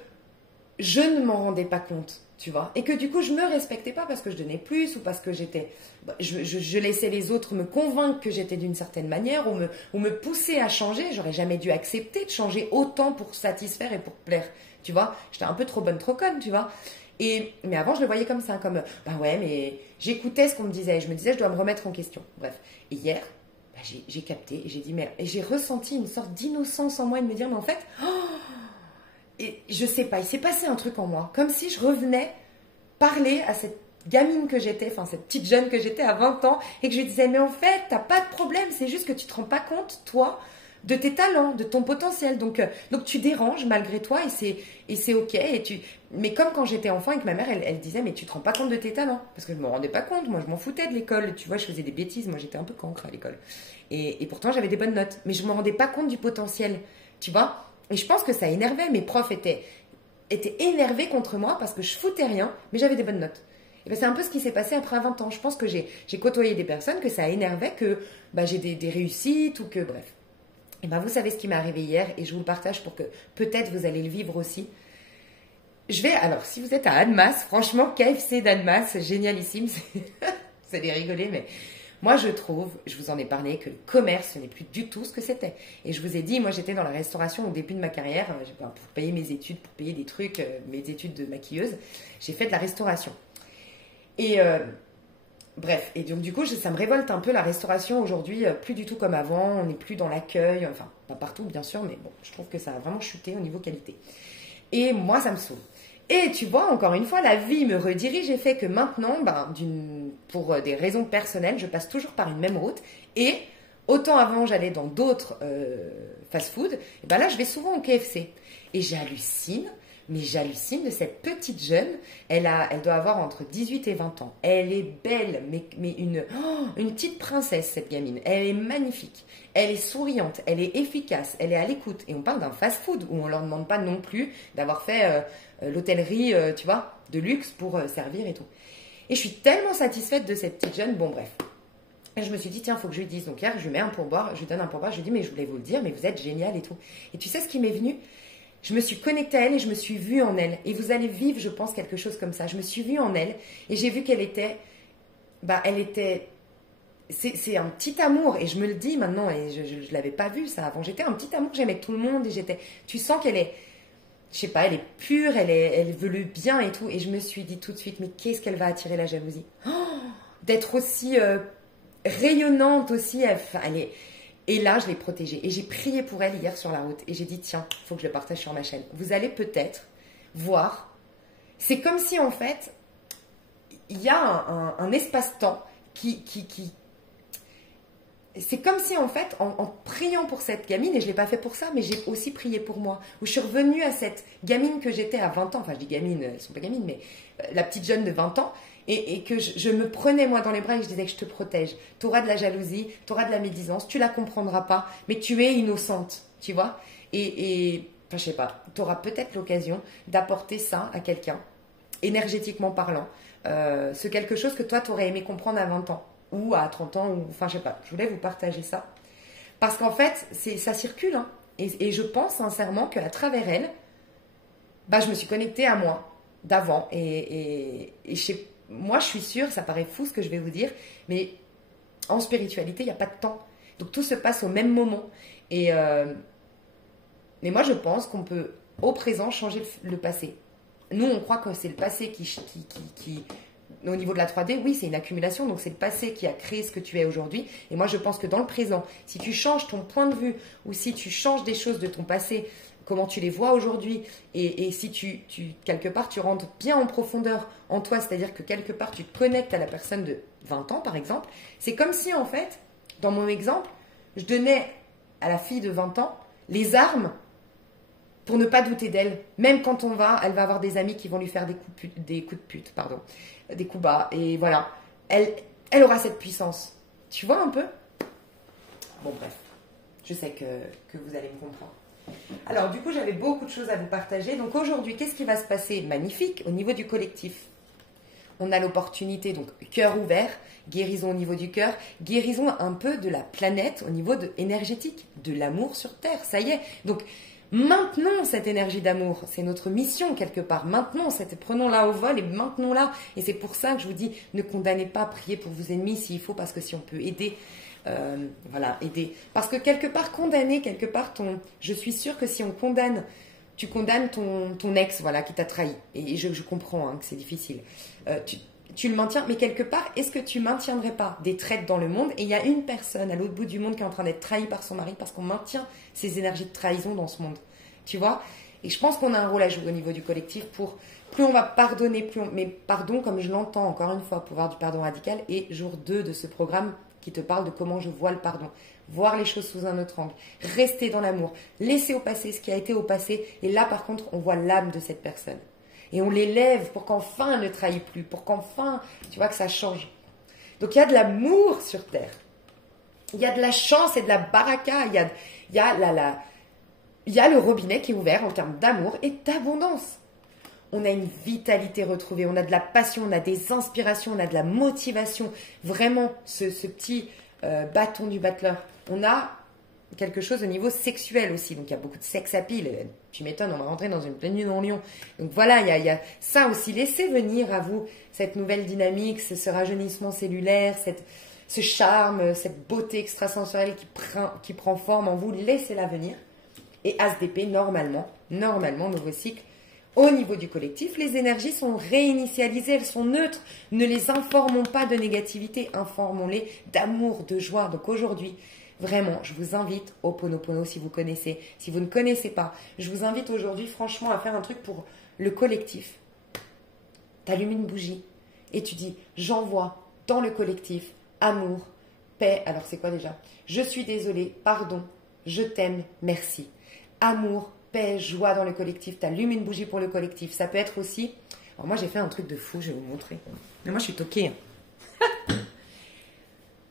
je ne m'en rendais pas compte? Tu vois, et que du coup je me respectais pas parce que je donnais plus ou parce que je laissais les autres me convaincre que j'étais d'une certaine manière ou me pousser à changer. J'aurais jamais dû accepter de changer autant pour satisfaire et pour plaire, tu vois. J'étais un peu trop bonne, trop conne, tu vois. Mais avant je le voyais comme ça, comme bah ouais, mais j'écoutais ce qu'on me disait et je me disais je dois me remettre en question. Bref, et hier bah, j'ai capté et j'ai dit merde, et j'ai ressenti une sorte d'innocence en moi et de me dire mais en fait et je sais pas, il s'est passé un truc en moi, comme si je revenais parler à cette gamine que j'étais, enfin cette petite jeune que j'étais à 20 ans, et que je lui disais, mais en fait, t'as pas de problème, c'est juste que tu te rends pas compte, toi, de tes talents, de ton potentiel. Donc tu déranges malgré toi et c'est ok. Mais comme quand j'étais enfant et que ma mère, elle disait, mais tu te rends pas compte de tes talents. Parce que je me rendais pas compte. Moi, je m'en foutais de l'école. Tu vois, je faisais des bêtises. Moi, j'étais un peu cancre à l'école. Et pourtant, j'avais des bonnes notes. Mais je me rendais pas compte du potentiel. Tu vois? Et je pense que ça énervait. Mes profs étaient énervés contre moi parce que je foutais rien, mais j'avais des bonnes notes. Et ben, c'est un peu ce qui s'est passé après 20 ans. Je pense que j'ai côtoyé des personnes que ça énervait, que j'ai des réussites ou que, bref. Et ben, vous savez ce qui m'est arrivé hier et je vous le partage pour que peut-être vous allez le vivre aussi. Alors, si vous êtes à Annemasse, franchement, KFC d'Annemasse, c'est génialissime. Vous allez rigoler, mais moi, je trouve, je vous en ai parlé, que le commerce, ce n'est plus du tout ce que c'était. Et je vous ai dit, moi, j'étais dans la restauration au début de ma carrière, pour payer mes études, pour payer des trucs, mes études de maquilleuse. J'ai fait de la restauration. Et bref, et donc du coup, ça me révolte un peu la restauration aujourd'hui, plus du tout comme avant, on n'est plus dans l'accueil, enfin, pas partout bien sûr, mais bon, je trouve que ça a vraiment chuté au niveau qualité. Et moi, ça me saoule. Et tu vois, encore une fois, la vie me redirige et fait que maintenant, pour des raisons personnelles, je passe toujours par une même route. Et autant avant, j'allais dans d'autres fast-food, et ben là, je vais souvent au KFC. Et j'hallucine de cette petite jeune. Elle doit avoir entre 18 et 20 ans. Elle est belle, mais une petite princesse, cette gamine. Elle est magnifique. Elle est souriante, elle est efficace, elle est à l'écoute. Et on parle d'un fast-food où on ne leur demande pas non plus d'avoir fait l'hôtellerie, tu vois, de luxe pour servir et tout. Et je suis tellement satisfaite de cette petite jeune. Bon, bref. Et je me suis dit, tiens, il faut que je lui dise. Donc hier, je lui mets un pourboire, je lui donne un pourboire. Je lui dis, mais je voulais vous le dire, mais vous êtes génial et tout. Et tu sais ce qui m'est venu? Je me suis connectée à elle et je me suis vue en elle. Et vous allez vivre, je pense, quelque chose comme ça. Je me suis vue en elle et j'ai vu qu'elle était... C'est un petit amour, et je me le dis maintenant, et je ne l'avais pas vu ça avant. J'étais un petit amour, j'aimais tout le monde, et tu sens qu'elle est, je sais pas, elle est pure, elle veut le bien et tout. Et je me suis dit tout de suite, mais qu'est-ce qu'elle va attirer la jalousie? D'être aussi rayonnante aussi, Et là, je l'ai protégée. Et j'ai prié pour elle hier sur la route. Et j'ai dit, tiens, il faut que je le partage sur ma chaîne. Vous allez peut-être voir. C'est comme si, en fait, il y a un espace-temps c'est comme si, en fait, en priant pour cette gamine, et je ne l'ai pas fait pour ça, mais j'ai aussi prié pour moi, où je suis revenue à cette gamine que j'étais à 20 ans, enfin je dis gamine, elles ne sont pas gamines, mais la petite jeune de 20 ans, et que je me prenais moi dans les bras et je disais que je te protège. Tu auras de la jalousie, tu auras de la médisance, tu la comprendras pas, mais tu es innocente, tu vois. Enfin je sais pas, tu auras peut-être l'occasion d'apporter ça à quelqu'un, énergétiquement parlant, c'est quelque chose que toi tu aurais aimé comprendre à 20 ans. Ou à 30 ans, enfin je sais pas, je voulais vous partager ça. Parce qu'en fait, ça circule, hein. Et je pense sincèrement qu'à travers elle, je me suis connectée à moi, d'avant. Moi je suis sûre, ça paraît fou ce que je vais vous dire, mais en spiritualité, il n'y a pas de temps. Donc tout se passe au même moment. Mais moi je pense qu'on peut, au présent, changer le passé. Nous, on croit que c'est le passé qui au niveau de la 3D, oui, c'est une accumulation, donc c'est le passé qui a créé ce que tu es aujourd'hui. Et moi, je pense que dans le présent, si tu changes ton point de vue ou si tu changes des choses de ton passé, comment tu les vois aujourd'hui, et si quelque part, tu rentres bien en profondeur en toi, c'est-à-dire que quelque part, tu te connectes à la personne de 20 ans, par exemple, c'est comme si, en fait, dans mon exemple, je donnais à la fille de 20 ans les armes pour ne pas douter d'elle. Même quand elle va avoir des amis qui vont lui faire des coups de pute, des coups bas, et voilà, elle aura cette puissance. Tu vois un peu? Bon, bref, je sais que vous allez me comprendre. Alors, du coup, j'avais beaucoup de choses à vous partager. Donc aujourd'hui, qu'est-ce qui va se passer? Magnifique, au niveau du collectif. On a l'opportunité, donc cœur ouvert, guérison au niveau du cœur, guérison un peu de la planète au niveau énergétique, de l'amour sur Terre, ça y est. Donc, maintenons cette énergie d'amour, c'est notre mission quelque part. Prenons-la au vol et maintenons-la. Et c'est pour ça que je vous dis, ne condamnez pas, priez pour vos ennemis s'il faut, parce que si on peut aider, aider. Parce que quelque part, condamner, je suis sûre que si on condamne, tu condamnes ton ex, voilà, qui t'a trahi. Et je comprends hein, que c'est difficile. Tu le maintiens, mais quelque part, est-ce que tu maintiendrais pas des traites dans le monde? Et il y a une personne à l'autre bout du monde qui est en train d'être trahie par son mari parce qu'on maintient ces énergies de trahison dans ce monde. Tu vois? Et je pense qu'on a un rôle à jouer au niveau du collectif plus on va pardonner, mais pardon comme je l'entends encore une fois, pouvoir du pardon radical, et jour 2 de ce programme qui te parle de comment je vois le pardon. Voir les choses sous un autre angle. Rester dans l'amour. Laisser au passé ce qui a été au passé. Et là, par contre, on voit l'âme de cette personne. Et on l'élève pour qu'enfin elle ne trahit plus. Pour qu'enfin, tu vois, que ça change. Donc, il y a de l'amour sur terre. Il y a de la chance et de la baraka. Il y a le robinet qui est ouvert en termes d'amour et d'abondance. On a une vitalité retrouvée, on a de la passion, on a des inspirations, on a de la motivation. Vraiment, ce petit bâton du battleur. On a quelque chose au niveau sexuel aussi. Donc, il y a beaucoup de sex appeal. Tu m'étonnes, on va rentrer dans une pleine lune en lion. Donc, voilà, il y a ça aussi. Laissez venir à vous cette nouvelle dynamique, ce rajeunissement cellulaire, ce charme, cette beauté extrasensorielle qui prend forme en vous. Laissez-la venir. Et As d'épée, normalement, nouveau cycle. Au niveau du collectif, les énergies sont réinitialisées, elles sont neutres. Ne les informons pas de négativité, informons-les d'amour, de joie. Donc aujourd'hui, vraiment, je vous invite au Ho'oponopono si vous connaissez. Si vous ne connaissez pas, je vous invite aujourd'hui franchement à faire un truc pour le collectif. Tu allumes une bougie et tu dis, j'envoie dans le collectif amour, paix. Alors c'est quoi déjà? Je suis désolée, pardon, je t'aime, merci. Amour, paix, joie dans le collectif. Tu allumes une bougie pour le collectif. Ça peut être aussi... Alors moi, j'ai fait un truc de fou, je vais vous montrer. Mais moi, je suis toquée.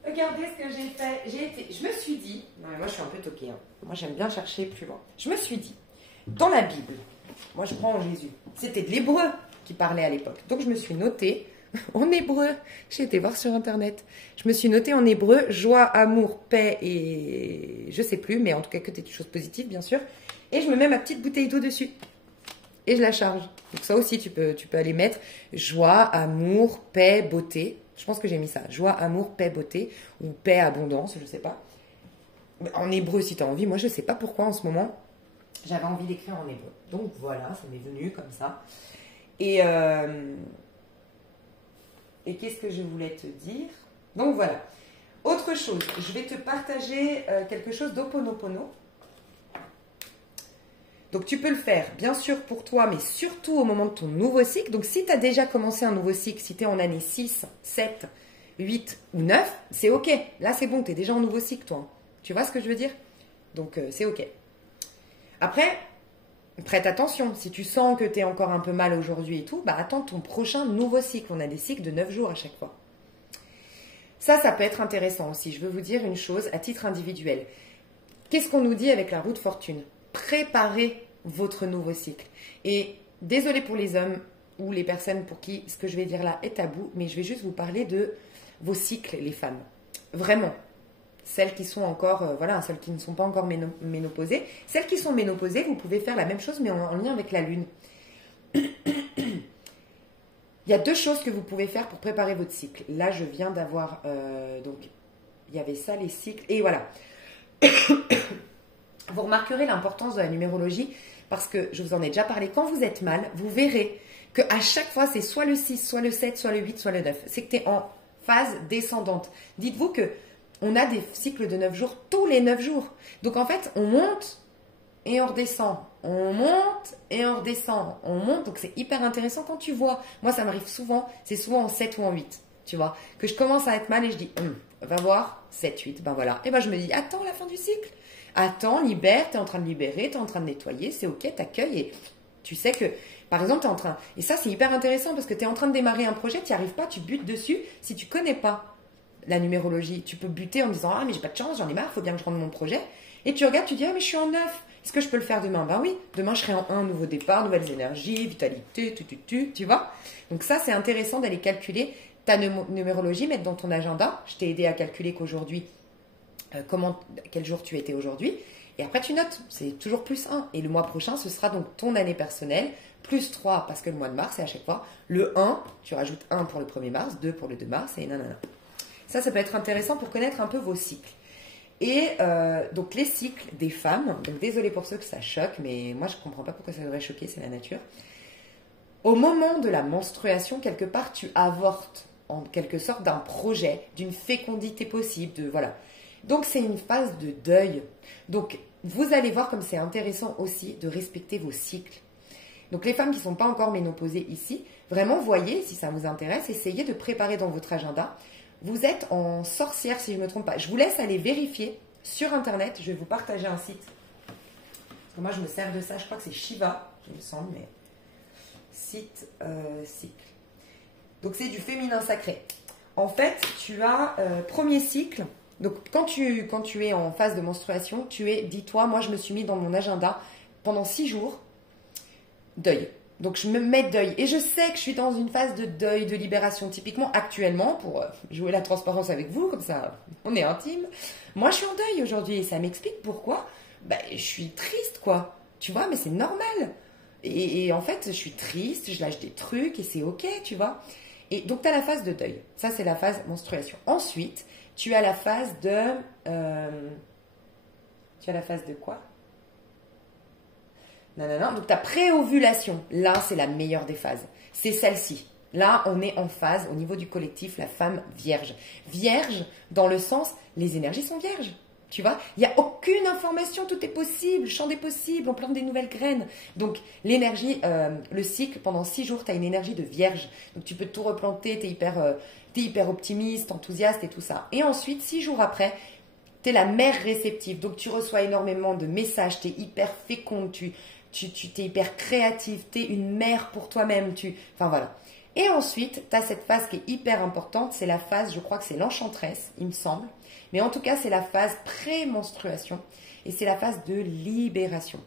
Regardez ce que j'ai fait. Je me suis dit... Non, mais moi, je suis un peu toquée. Moi, j'aime bien chercher plus loin. Je me suis dit, dans la Bible, moi, je prends Jésus. C'était de l'hébreu qui parlait à l'époque. Donc, je me suis notée en hébreu. J'ai été voir sur Internet. Je me suis notée en hébreu, joie, amour, paix et... Je sais plus, mais en tout cas, que des choses positives, bien sûr. Et je me mets ma petite bouteille d'eau dessus. Et je la charge. Donc ça aussi, tu peux aller mettre joie, amour, paix, beauté. Je pense que j'ai mis ça. Joie, amour, paix, beauté. Ou paix, abondance, je ne sais pas. En hébreu, si tu as envie. Moi, je ne sais pas pourquoi en ce moment, j'avais envie d'écrire en hébreu. Donc voilà, ça m'est venu comme ça. Et qu'est-ce que je voulais te dire? Donc voilà. Autre chose, je vais te partager quelque chose d'Ho'oponopono. Donc, tu peux le faire, bien sûr, pour toi, mais surtout au moment de ton nouveau cycle. Donc, si tu as déjà commencé un nouveau cycle, si tu es en année 6, 7, 8 ou 9, c'est OK. Là, c'est bon, tu es déjà en nouveau cycle, toi. Tu vois ce que je veux dire? Donc, c'est OK. Après, prête attention. Si tu sens que tu es encore un peu mal aujourd'hui et tout, bah, attends ton prochain nouveau cycle. On a des cycles de 9 jours à chaque fois. Ça peut être intéressant aussi. Je veux vous dire une chose à titre individuel. Qu'est-ce qu'on nous dit avec la roue de fortune? Préparez votre nouveau cycle. Et désolé pour les hommes ou les personnes pour qui ce que je vais dire là est tabou, mais je vais juste vous parler de vos cycles, les femmes. Vraiment. Celles qui sont encore, celles qui ne sont pas encore ménopausées. Celles qui sont ménopausées, vous pouvez faire la même chose, mais en lien avec la lune. Il y a 2 choses que vous pouvez faire pour préparer votre cycle. Là, je viens d'avoir, donc, il y avait ça, les cycles, et voilà. Vous remarquerez l'importance de la numérologie parce que je vous en ai déjà parlé. Quand vous êtes mal, vous verrez qu'à chaque fois, c'est soit le 6, soit le 7, soit le 8, soit le 9. C'est que tu es en phase descendante. Dites-vous qu'on a des cycles de 9 jours tous les 9 jours. Donc en fait, on monte et on redescend. On monte et on redescend. On monte. Donc c'est hyper intéressant quand tu vois. Moi, ça m'arrive souvent. C'est souvent en 7 ou en 8. Tu vois. Que je commence à être mal et je dis, va voir, 7, 8. Ben voilà. Et ben je me dis, attends la fin du cycle. Attends, libère, tu es en train de libérer, tu es en train de nettoyer, c'est OK, t'accueilles et tu sais que, par exemple, tu es en train... Et ça, c'est hyper intéressant parce que tu es en train de démarrer un projet, tu n'y arrives pas, tu butes dessus. Si tu ne connais pas la numérologie, tu peux buter en disant « Ah, mais j'ai pas de chance, j'en ai marre, il faut bien que je rende mon projet. » Et tu regardes, tu dis « Ah, mais je suis en 9, est-ce que je peux le faire demain ?» Ben oui, demain je serai en 1, nouveau départ, nouvelles énergies, vitalité, tu vois. Donc ça, c'est intéressant d'aller calculer ta numérologie, mettre dans ton agenda. Je t'ai aidé à calculer qu'aujourd'hui, quel jour tu étais aujourd'hui. Et après, tu notes. C'est toujours plus 1. Et le mois prochain, ce sera donc ton année personnelle. Plus 3 parce que le mois de mars, c'est à chaque fois. Le 1, tu rajoutes 1 pour le 1er mars, 2 pour le 2 mars et nanana. Ça peut être intéressant pour connaître un peu vos cycles. Et donc, les cycles des femmes. Donc, désolé pour ceux que ça choque, mais moi, je ne comprends pas pourquoi ça devrait choquer. C'est la nature. Au moment de la menstruation, quelque part, tu avortes en quelque sorte d'un projet, d'une fécondité possible, voilà. Donc, c'est une phase de deuil. Donc, vous allez voir comme c'est intéressant aussi de respecter vos cycles. Donc, les femmes qui ne sont pas encore ménopausées ici, vraiment, voyez, si ça vous intéresse, essayez de préparer dans votre agenda Vous êtes en sorcière, si je ne me trompe pas. Je vous laisse aller vérifier sur Internet. Je vais vous partager un site. Parce que moi, je me sers de ça. Je crois que c'est Shiva, il me semble, mais site cycle. Donc, c'est du féminin sacré. En fait, tu as premier cycle. Donc, quand tu es en phase de menstruation, dis-toi, moi, je me suis mis dans mon agenda pendant 6 jours, deuil. Donc, je me mets deuil. Et je sais que je suis dans une phase de deuil, de libération. Typiquement, actuellement, pour jouer la transparence avec vous, comme ça, on est intime. Moi, je suis en deuil aujourd'hui et ça m'explique pourquoi. Ben, je suis triste, quoi. Tu vois, mais c'est normal. Et en fait, je suis triste, je lâche des trucs et c'est OK, tu vois. Et donc, tu as la phase de deuil. Ça, c'est la phase menstruation. Ensuite, tu as la phase de... tu as la phase de quoi? Non. Donc, ta préovulation, là, c'est la meilleure des phases. C'est celle-ci. Là, on est en phase, au niveau du collectif, la femme vierge. Vierge, dans le sens, les énergies sont vierges. Tu vois, il n'y a aucune information, tout est possible, champ des possibles, on plante des nouvelles graines. Donc, l'énergie, le cycle, pendant 6 jours, tu as une énergie de vierge. Donc, tu peux tout replanter, tu es hyper optimiste, enthousiaste et tout ça. Et ensuite, 6 jours après, tu es la mère réceptive. Donc, tu reçois énormément de messages, tu es hyper féconde, tu es hyper créative, tu es une mère pour toi-même. Enfin, voilà. Et ensuite, tu as cette phase qui est hyper importante, c'est la phase, je crois que c'est l'enchanteresse, il me semble. Mais en tout cas, c'est la phase pré-menstruation et c'est la phase de libération.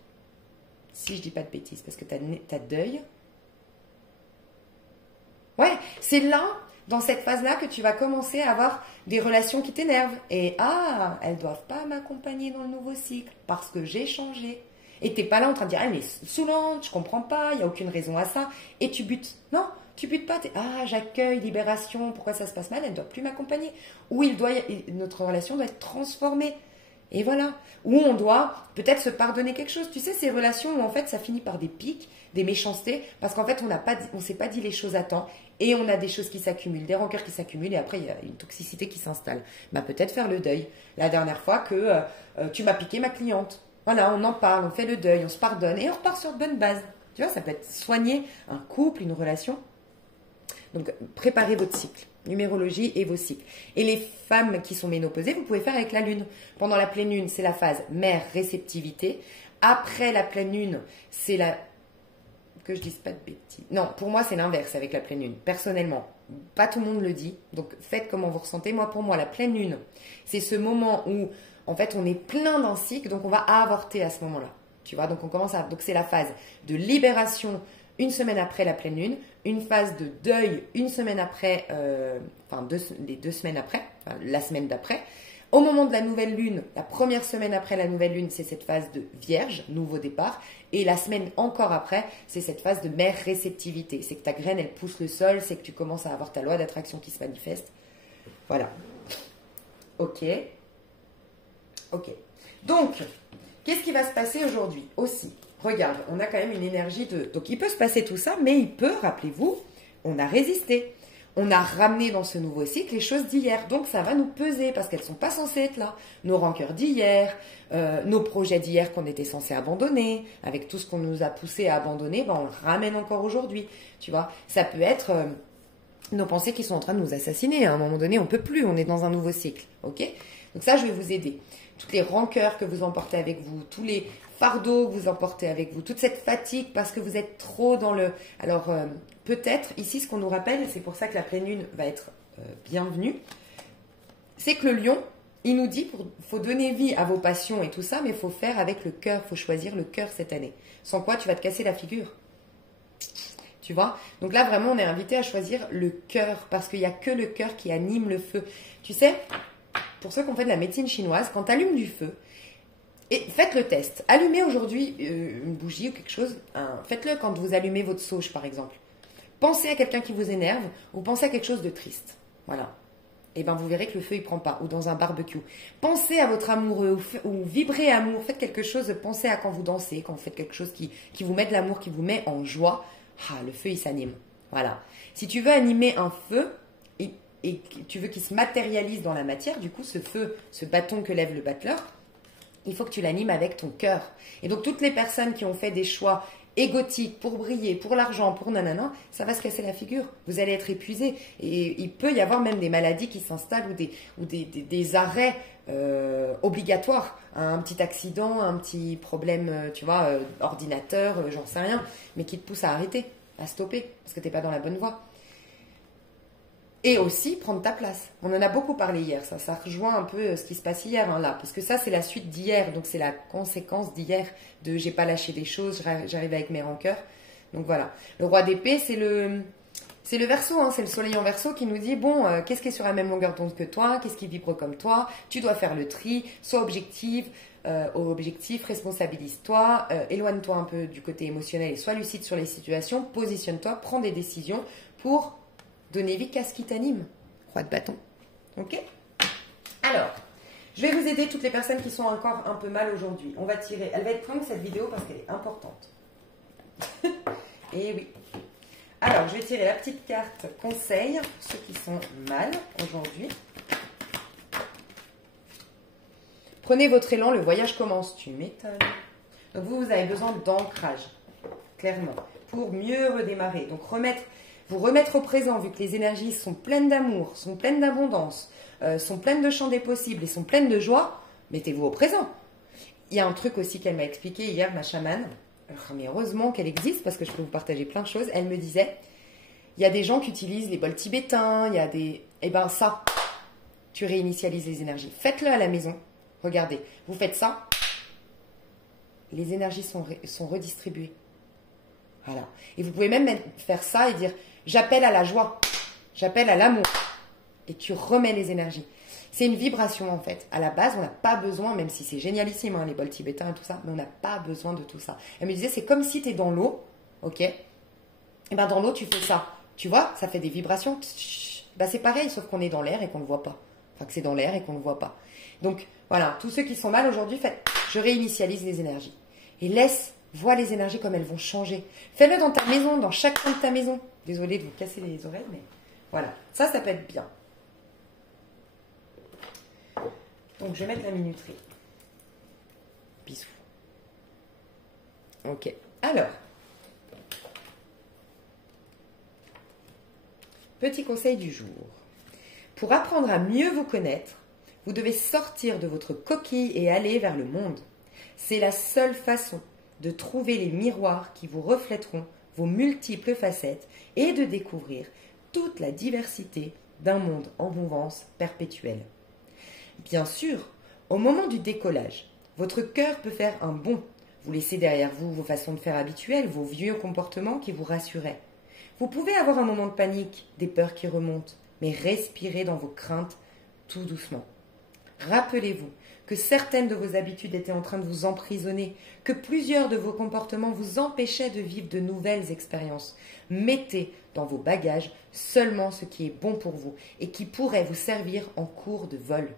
Si je dis pas de bêtises, parce que tu as deuil. Ouais, c'est là, dans cette phase-là, que tu vas commencer à avoir des relations qui t'énervent. Et elles ne doivent pas m'accompagner dans le nouveau cycle parce que j'ai changé. Et tu n'es pas là en train de dire, elle est saoulante, je comprends pas, il n'y a aucune raison à ça. Et tu butes. Non, tu butes pas. J'accueille, libération, pourquoi ça se passe mal, elle ne doit plus m'accompagner. Ou notre relation doit être transformée. Et voilà. Ou on doit peut-être se pardonner quelque chose. Tu sais, ces relations où en fait ça finit par des pics, des méchancetés, parce qu'en fait on s'est pas dit les choses à temps et on a des choses qui s'accumulent, des rancœurs qui s'accumulent et après il y a une toxicité qui s'installe. Peut-être faire le deuil. La dernière fois que tu m'as piqué ma cliente. Voilà, on en parle, on fait le deuil, on se pardonne et on repart sur de bonnes bases. Tu vois, ça peut être soigner un couple, une relation. Donc, préparez votre cycle, numérologie et vos cycles. Et les femmes qui sont ménopausées, vous pouvez faire avec la lune. Pendant la pleine lune, c'est la phase mère réceptivité. Après la pleine lune, c'est la... Que je dise pas de bêtises. Non, pour moi, c'est l'inverse avec la pleine lune. Personnellement, pas tout le monde le dit. Donc, faites comment vous ressentez. Pour moi, la pleine lune, c'est ce moment où, en fait, on est plein d'un cycle, donc on va avorter à ce moment-là. Tu vois, donc donc c'est la phase de libération une semaine après la pleine lune, une phase de deuil une semaine après, les 2 semaines après, la semaine d'après. Au moment de la nouvelle lune, la première semaine après la nouvelle lune, c'est cette phase de vierge, nouveau départ. Et la semaine encore après, c'est cette phase de mère réceptivité. C'est que ta graine, elle pousse le sol, c'est que tu commences à avoir ta loi d'attraction qui se manifeste. Voilà. Ok. Donc, qu'est-ce qui va se passer aujourd'hui aussi? Regarde, on a quand même une énergie de... Donc, il peut se passer tout ça, mais il peut, rappelez-vous, on a résisté. On a ramené dans ce nouveau cycle les choses d'hier. Donc, ça va nous peser parce qu'elles ne sont pas censées être là. Nos rancœurs d'hier, nos projets d'hier qu'on était censés abandonner, avec tout ce qu'on nous a poussé à abandonner, on le ramène encore aujourd'hui. Tu vois, ça peut être nos pensées qui sont en train de nous assassiner. À un moment donné, on ne peut plus, on est dans un nouveau cycle. Ok? Donc ça, je vais vous aider. Toutes les rancœurs que vous emportez avec vous, tous les fardeaux que vous emportez avec vous, toute cette fatigue parce que vous êtes trop dans le... Alors, peut-être, ici, ce qu'on nous rappelle, c'est pour ça que la pleine lune va être bienvenue, c'est que le lion, il nous dit qu'il faut donner vie à vos passions et tout ça, mais il faut faire avec le cœur, il faut choisir le cœur cette année. Sans quoi, tu vas te casser la figure. Tu vois? Donc là, vraiment, on est invité à choisir le cœur parce qu'il n'y a que le cœur qui anime le feu. Tu sais, pour ceux qui ont fait de la médecine chinoise, quand tu allumes du feu, et faites le test. Allumez aujourd'hui une bougie ou quelque chose. Faites-le quand vous allumez votre sauge, par exemple. Pensez à quelqu'un qui vous énerve ou pensez à quelque chose de triste. Voilà. Et bien, vous verrez que le feu, il ne prend pas. Ou dans un barbecue. Pensez à votre amoureux ou vibrez amour. Faites quelque chose. Pensez à quand vous dansez, quand vous faites quelque chose qui vous met de l'amour, qui vous met en joie. Le feu, il s'anime. Voilà. Si tu veux animer un feu et tu veux qu'il se matérialise dans la matière, du coup, ce feu, ce bâton que lève le battleur, il faut que tu l'animes avec ton cœur. Et donc, toutes les personnes qui ont fait des choix égotique, pour briller, pour l'argent, pour nanana, ça va se casser la figure. Vous allez être épuisé. Et il peut y avoir même des maladies qui s'installent ou des arrêts obligatoires. Un petit accident, un petit problème, tu vois, ordinateur, j'en sais rien, mais qui te pousse à arrêter, à stopper, parce que tu n'es pas dans la bonne voie. Et aussi prendre ta place. On en a beaucoup parlé hier, ça rejoint un peu ce qui se passe hier, hein, là, parce que ça c'est la suite d'hier, donc c'est la conséquence d'hier, de j'ai pas lâché des choses, j'arrive avec mes rancœurs. Donc voilà. Le roi d'épée, c'est le Verseau, hein, c'est le soleil en Verseau qui nous dit, bon, qu'est-ce qui est sur la même longueur d'onde que toi, qu'est-ce qui vibre comme toi, tu dois faire le tri, sois objectif, responsabilise-toi, éloigne-toi un peu du côté émotionnel et sois lucide sur les situations, positionne-toi, prends des décisions pour donner vie qu'à ce qui t'anime. Roi de bâton. Ok? Alors, je vais vous aider toutes les personnes qui sont encore un peu mal aujourd'hui. On va tirer. Elle va être longue cette vidéo parce qu'elle est importante. Et oui. Alors, je vais tirer la petite carte conseil pour ceux qui sont mal aujourd'hui. Prenez votre élan, le voyage commence. Tu m'étonnes. Donc vous avez besoin d'ancrage, clairement, pour mieux redémarrer. Donc vous remettre au présent, vu que les énergies sont pleines d'amour, sont pleines d'abondance, sont pleines de champs des possibles et sont pleines de joie, mettez-vous au présent. Il y a un truc aussi qu'elle m'a expliqué hier, ma chamane, mais heureusement qu'elle existe parce que je peux vous partager plein de choses. Elle me disait, il y a des gens qui utilisent les bols tibétains, il y a des... Eh ben ça, tu réinitialises les énergies. Faites-le à la maison. Regardez, vous faites ça, les énergies sont redistribuées. Voilà. Et vous pouvez même faire ça et dire, j'appelle à la joie, j'appelle à l'amour. Et tu remets les énergies. C'est une vibration en fait. À la base, on n'a pas besoin, même si c'est génialissime, hein, les bols tibétains et tout ça, mais on n'a pas besoin de tout ça. Elle me disait, c'est comme si tu es dans l'eau, ok? Et bien dans l'eau, tu fais ça. Tu vois, ça fait des vibrations. Ben, c'est pareil, sauf qu'on est dans l'air et qu'on ne le voit pas. Enfin, que c'est dans l'air et qu'on ne le voit pas. Donc, voilà, tous ceux qui sont mal aujourd'hui, faites, je réinitialise les énergies. Et vois les énergies comme elles vont changer. Fais-le dans ta maison, dans chaque coin de ta maison. Désolée de vous casser les oreilles, mais voilà. Ça peut être bien. Donc, je vais mettre la minuterie. Bisous. Ok. Alors, petit conseil du jour. Pour apprendre à mieux vous connaître, vous devez sortir de votre coquille et aller vers le monde. C'est la seule façon de trouver les miroirs qui vous reflèteront vos multiples facettes et de découvrir toute la diversité d'un monde en mouvance perpétuelle. Bien sûr, au moment du décollage, votre cœur peut faire un bond. Vous laissez derrière vous vos façons de faire habituelles, vos vieux comportements qui vous rassuraient. Vous pouvez avoir un moment de panique, des peurs qui remontent, mais respirez dans vos craintes tout doucement. Rappelez-vous que certaines de vos habitudes étaient en train de vous emprisonner, que plusieurs de vos comportements vous empêchaient de vivre de nouvelles expériences. Mettez dans vos bagages seulement ce qui est bon pour vous et qui pourrait vous servir en cours de vol.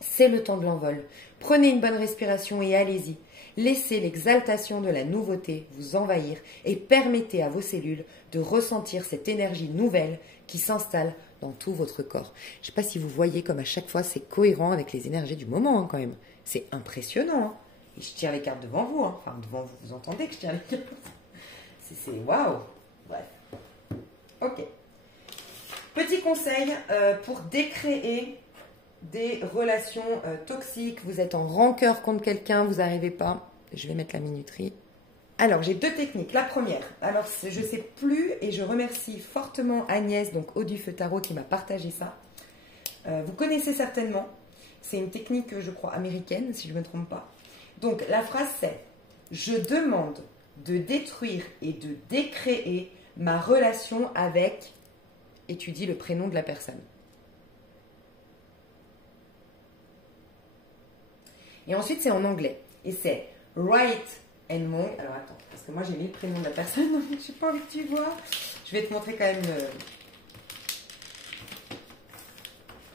C'est le temps de l'envol. Prenez une bonne respiration et allez-y. Laissez l'exaltation de la nouveauté vous envahir et permettez à vos cellules de ressentir cette énergie nouvelle qui s'installe dans tout votre corps. Je ne sais pas si vous voyez comme à chaque fois c'est cohérent avec les énergies du moment hein, quand même. C'est impressionnant. Hein. Et je tire les cartes devant vous. Hein. Enfin devant vous, vous entendez que je tire les cartes. C'est waouh. Bref. Ok. Petit conseil pour décréer des relations toxiques. Vous êtes en rancœur contre quelqu'un, vous n'arrivez pas. Je vais mettre la minuterie. Alors, j'ai deux techniques. La première, alors je ne sais plus et je remercie fortement Agnès, donc Eau du Feu Tarot, qui m'a partagé ça. Vous connaissez certainement. C'est une technique, je crois, américaine, si je ne me trompe pas. Donc, la phrase c'est « Je demande de détruire et de décréer ma relation avec… » et tu dis le prénom de la personne. Et ensuite, c'est en anglais. Et c'est « Right and wrong ». Alors, attends, parce que moi, j'ai mis le prénom de la personne, donc je n'ai pas envie que tu vois. Je vais te montrer quand même le…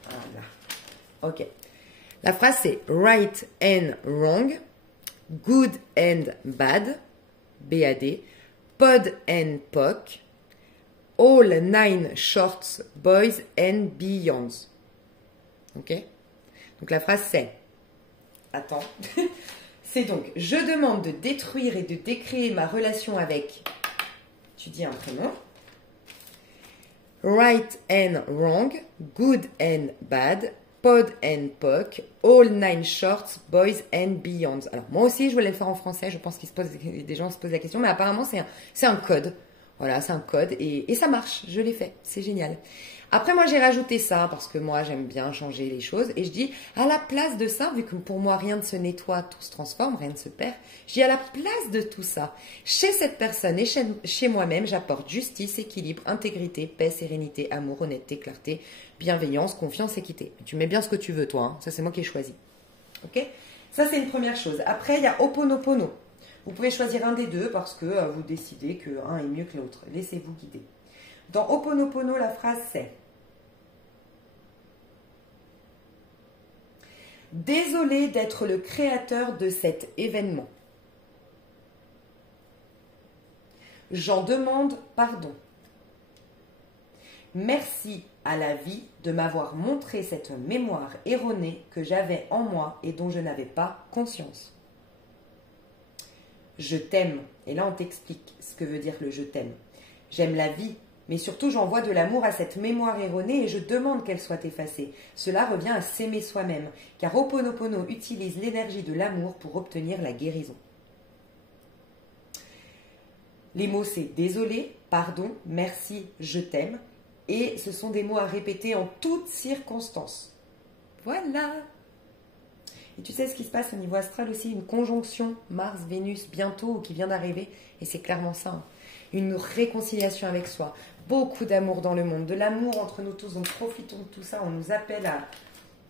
Voilà. Ok. La phrase, c'est « Right and wrong »,« Good and bad », B-A-D, « Pod and poc », « All nine shorts, boys and beyonds ». Ok. Donc, la phrase, c'est… Attends. C'est donc, je demande de détruire et de décréer ma relation avec, tu dis un prénom, right and wrong, good and bad, pod and poc, all nine shorts, boys and beyonds. Alors moi aussi je voulais le faire en français, je pense que des gens se posent la question, mais apparemment c'est un code. Voilà, c'est un code et ça marche, je l'ai fait, c'est génial. Après moi j'ai rajouté ça parce que moi j'aime bien changer les choses et je dis à la place de ça, vu que pour moi rien ne se nettoie, tout se transforme, rien ne se perd, je dis à la place de tout ça, chez cette personne et chez moi-même, j'apporte justice, équilibre, intégrité, paix, sérénité, amour, honnêteté, clarté, bienveillance, confiance, équité. Tu mets bien ce que tu veux toi, hein. Ça c'est moi qui ai choisi. Ok? Ça c'est une première chose. Après il y a Ho'oponopono. Vous pouvez choisir un des deux parce que vous décidez qu'un est mieux que l'autre. Laissez-vous guider. Dans Ho'oponopono, la phrase c'est « Désolé d'être le créateur de cet événement. J'en demande pardon. Merci à la vie de m'avoir montré cette mémoire erronée que j'avais en moi et dont je n'avais pas conscience. Je t'aime. » Et là, on t'explique ce que veut dire le « je t'aime ». J'aime la vie, mais surtout j'envoie de l'amour à cette mémoire erronée et je demande qu'elle soit effacée. Cela revient à s'aimer soi-même, car Ho'oponopono utilise l'énergie de l'amour pour obtenir la guérison. Les mots c'est désolé, pardon, merci, je t'aime, et ce sont des mots à répéter en toutes circonstances. Voilà. Et tu sais ce qui se passe au niveau astral aussi, une conjonction Mars-Vénus bientôt qui vient d'arriver, et c'est clairement ça, hein. Une réconciliation avec soi, beaucoup d'amour dans le monde, de l'amour entre nous tous, donc profitons de tout ça, on nous appelle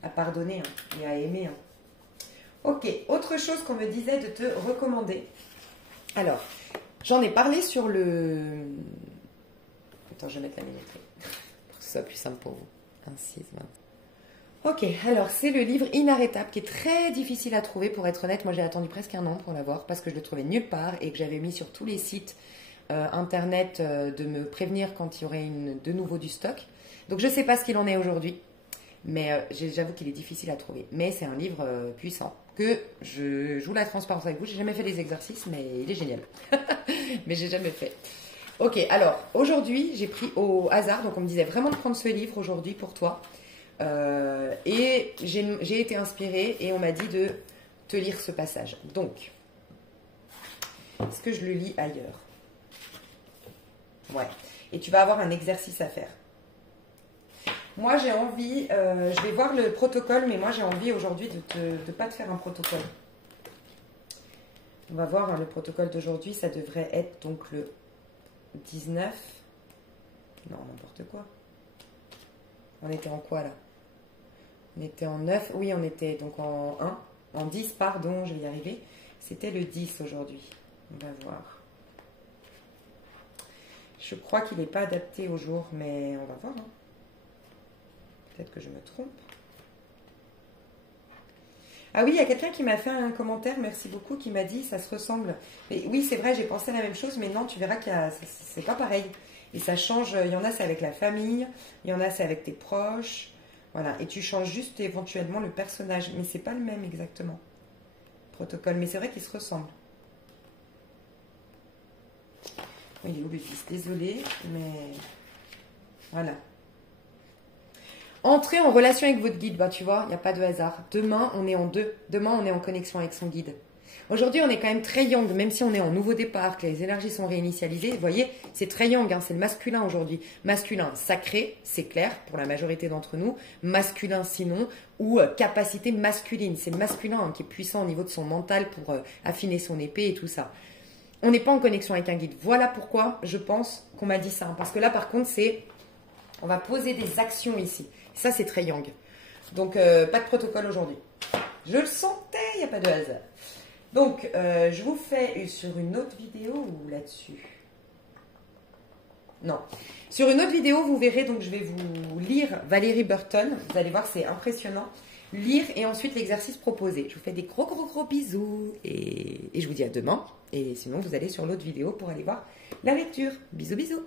à pardonner hein, et à aimer. Hein. Ok, autre chose qu'on me disait de te recommander. Alors, j'en ai parlé sur le... Attends, je vais mettre la minuterie, pour que ce soit plus simple pour vous. 1, 6, 20. Ok, alors c'est le livre Inarrêtable qui est très difficile à trouver pour être honnête. Moi j'ai attendu presque 1 an pour l'avoir parce que je le trouvais nulle part et que j'avais mis sur tous les sites internet de me prévenir quand il y aurait de nouveau du stock. Donc je ne sais pas ce qu'il en est aujourd'hui, mais j'avoue qu'il est difficile à trouver. Mais c'est un livre puissant que je joue la transparence avec vous. J'ai jamais fait les exercices, mais il est génial. Mais j'ai jamais fait. Ok, alors aujourd'hui j'ai pris au hasard, donc on me disait vraiment de prendre ce livre aujourd'hui pour toi. Et j'ai été inspirée et on m'a dit de te lire ce passage. Donc, est-ce que je le lis ailleurs? Ouais. Et tu vas avoir un exercice à faire. Moi, j'ai envie, je vais voir le protocole, mais moi, j'ai envie aujourd'hui de ne pas te faire un protocole. On va voir hein, le protocole d'aujourd'hui. Ça devrait être donc le 19. Non, n'importe quoi. On était en quoi là? On était en 9, oui on était donc en 1, en 10 pardon, je vais y arriver. C'était le 10 aujourd'hui, on va voir. Je crois qu'il n'est pas adapté au jour, mais on va voir. Hein. Peut-être que je me trompe. Ah oui, il y a quelqu'un qui m'a fait un commentaire, merci beaucoup, qui m'a dit ça se ressemble. Et oui c'est vrai, j'ai pensé à la même chose, mais non, tu verras que c'est pas pareil. Et ça change, il y en a c'est avec la famille, il y en a c'est avec tes proches. Voilà, et tu changes juste éventuellement le personnage, mais c'est pas le même exactement. Protocole, mais c'est vrai qu'ils se ressemblent. Oui, il est où le 10? Désolée, mais voilà. Entrez en relation avec votre guide, bah tu vois, il n'y a pas de hasard. Demain, on est en 2. Demain, on est en connexion avec son guide. Aujourd'hui, on est quand même très yang, même si on est en nouveau départ, que les énergies sont réinitialisées. Vous voyez, c'est très yang, hein, c'est le masculin aujourd'hui. Masculin sacré, c'est clair, pour la majorité d'entre nous. Masculin sinon, ou capacité masculine. C'est le masculin hein, qui est puissant au niveau de son mental pour affiner son épée et tout ça. On n'est pas en connexion avec un guide. Voilà pourquoi je pense qu'on m'a dit ça. Hein, parce que là, par contre, on va poser des actions ici. Ça, c'est très yang. Donc, pas de protocole aujourd'hui. Je le sentais, il n'y a pas de hasard. Donc, je vous fais sur une autre vidéo ou là-dessus? Non. Sur une autre vidéo, vous verrez, donc je vais vous lire Valérie Burton. Vous allez voir, c'est impressionnant. Lire et ensuite l'exercice proposé. Je vous fais des gros, gros, gros bisous. Et je vous dis à demain. Et sinon, vous allez sur l'autre vidéo pour aller voir la lecture. Bisous, bisous.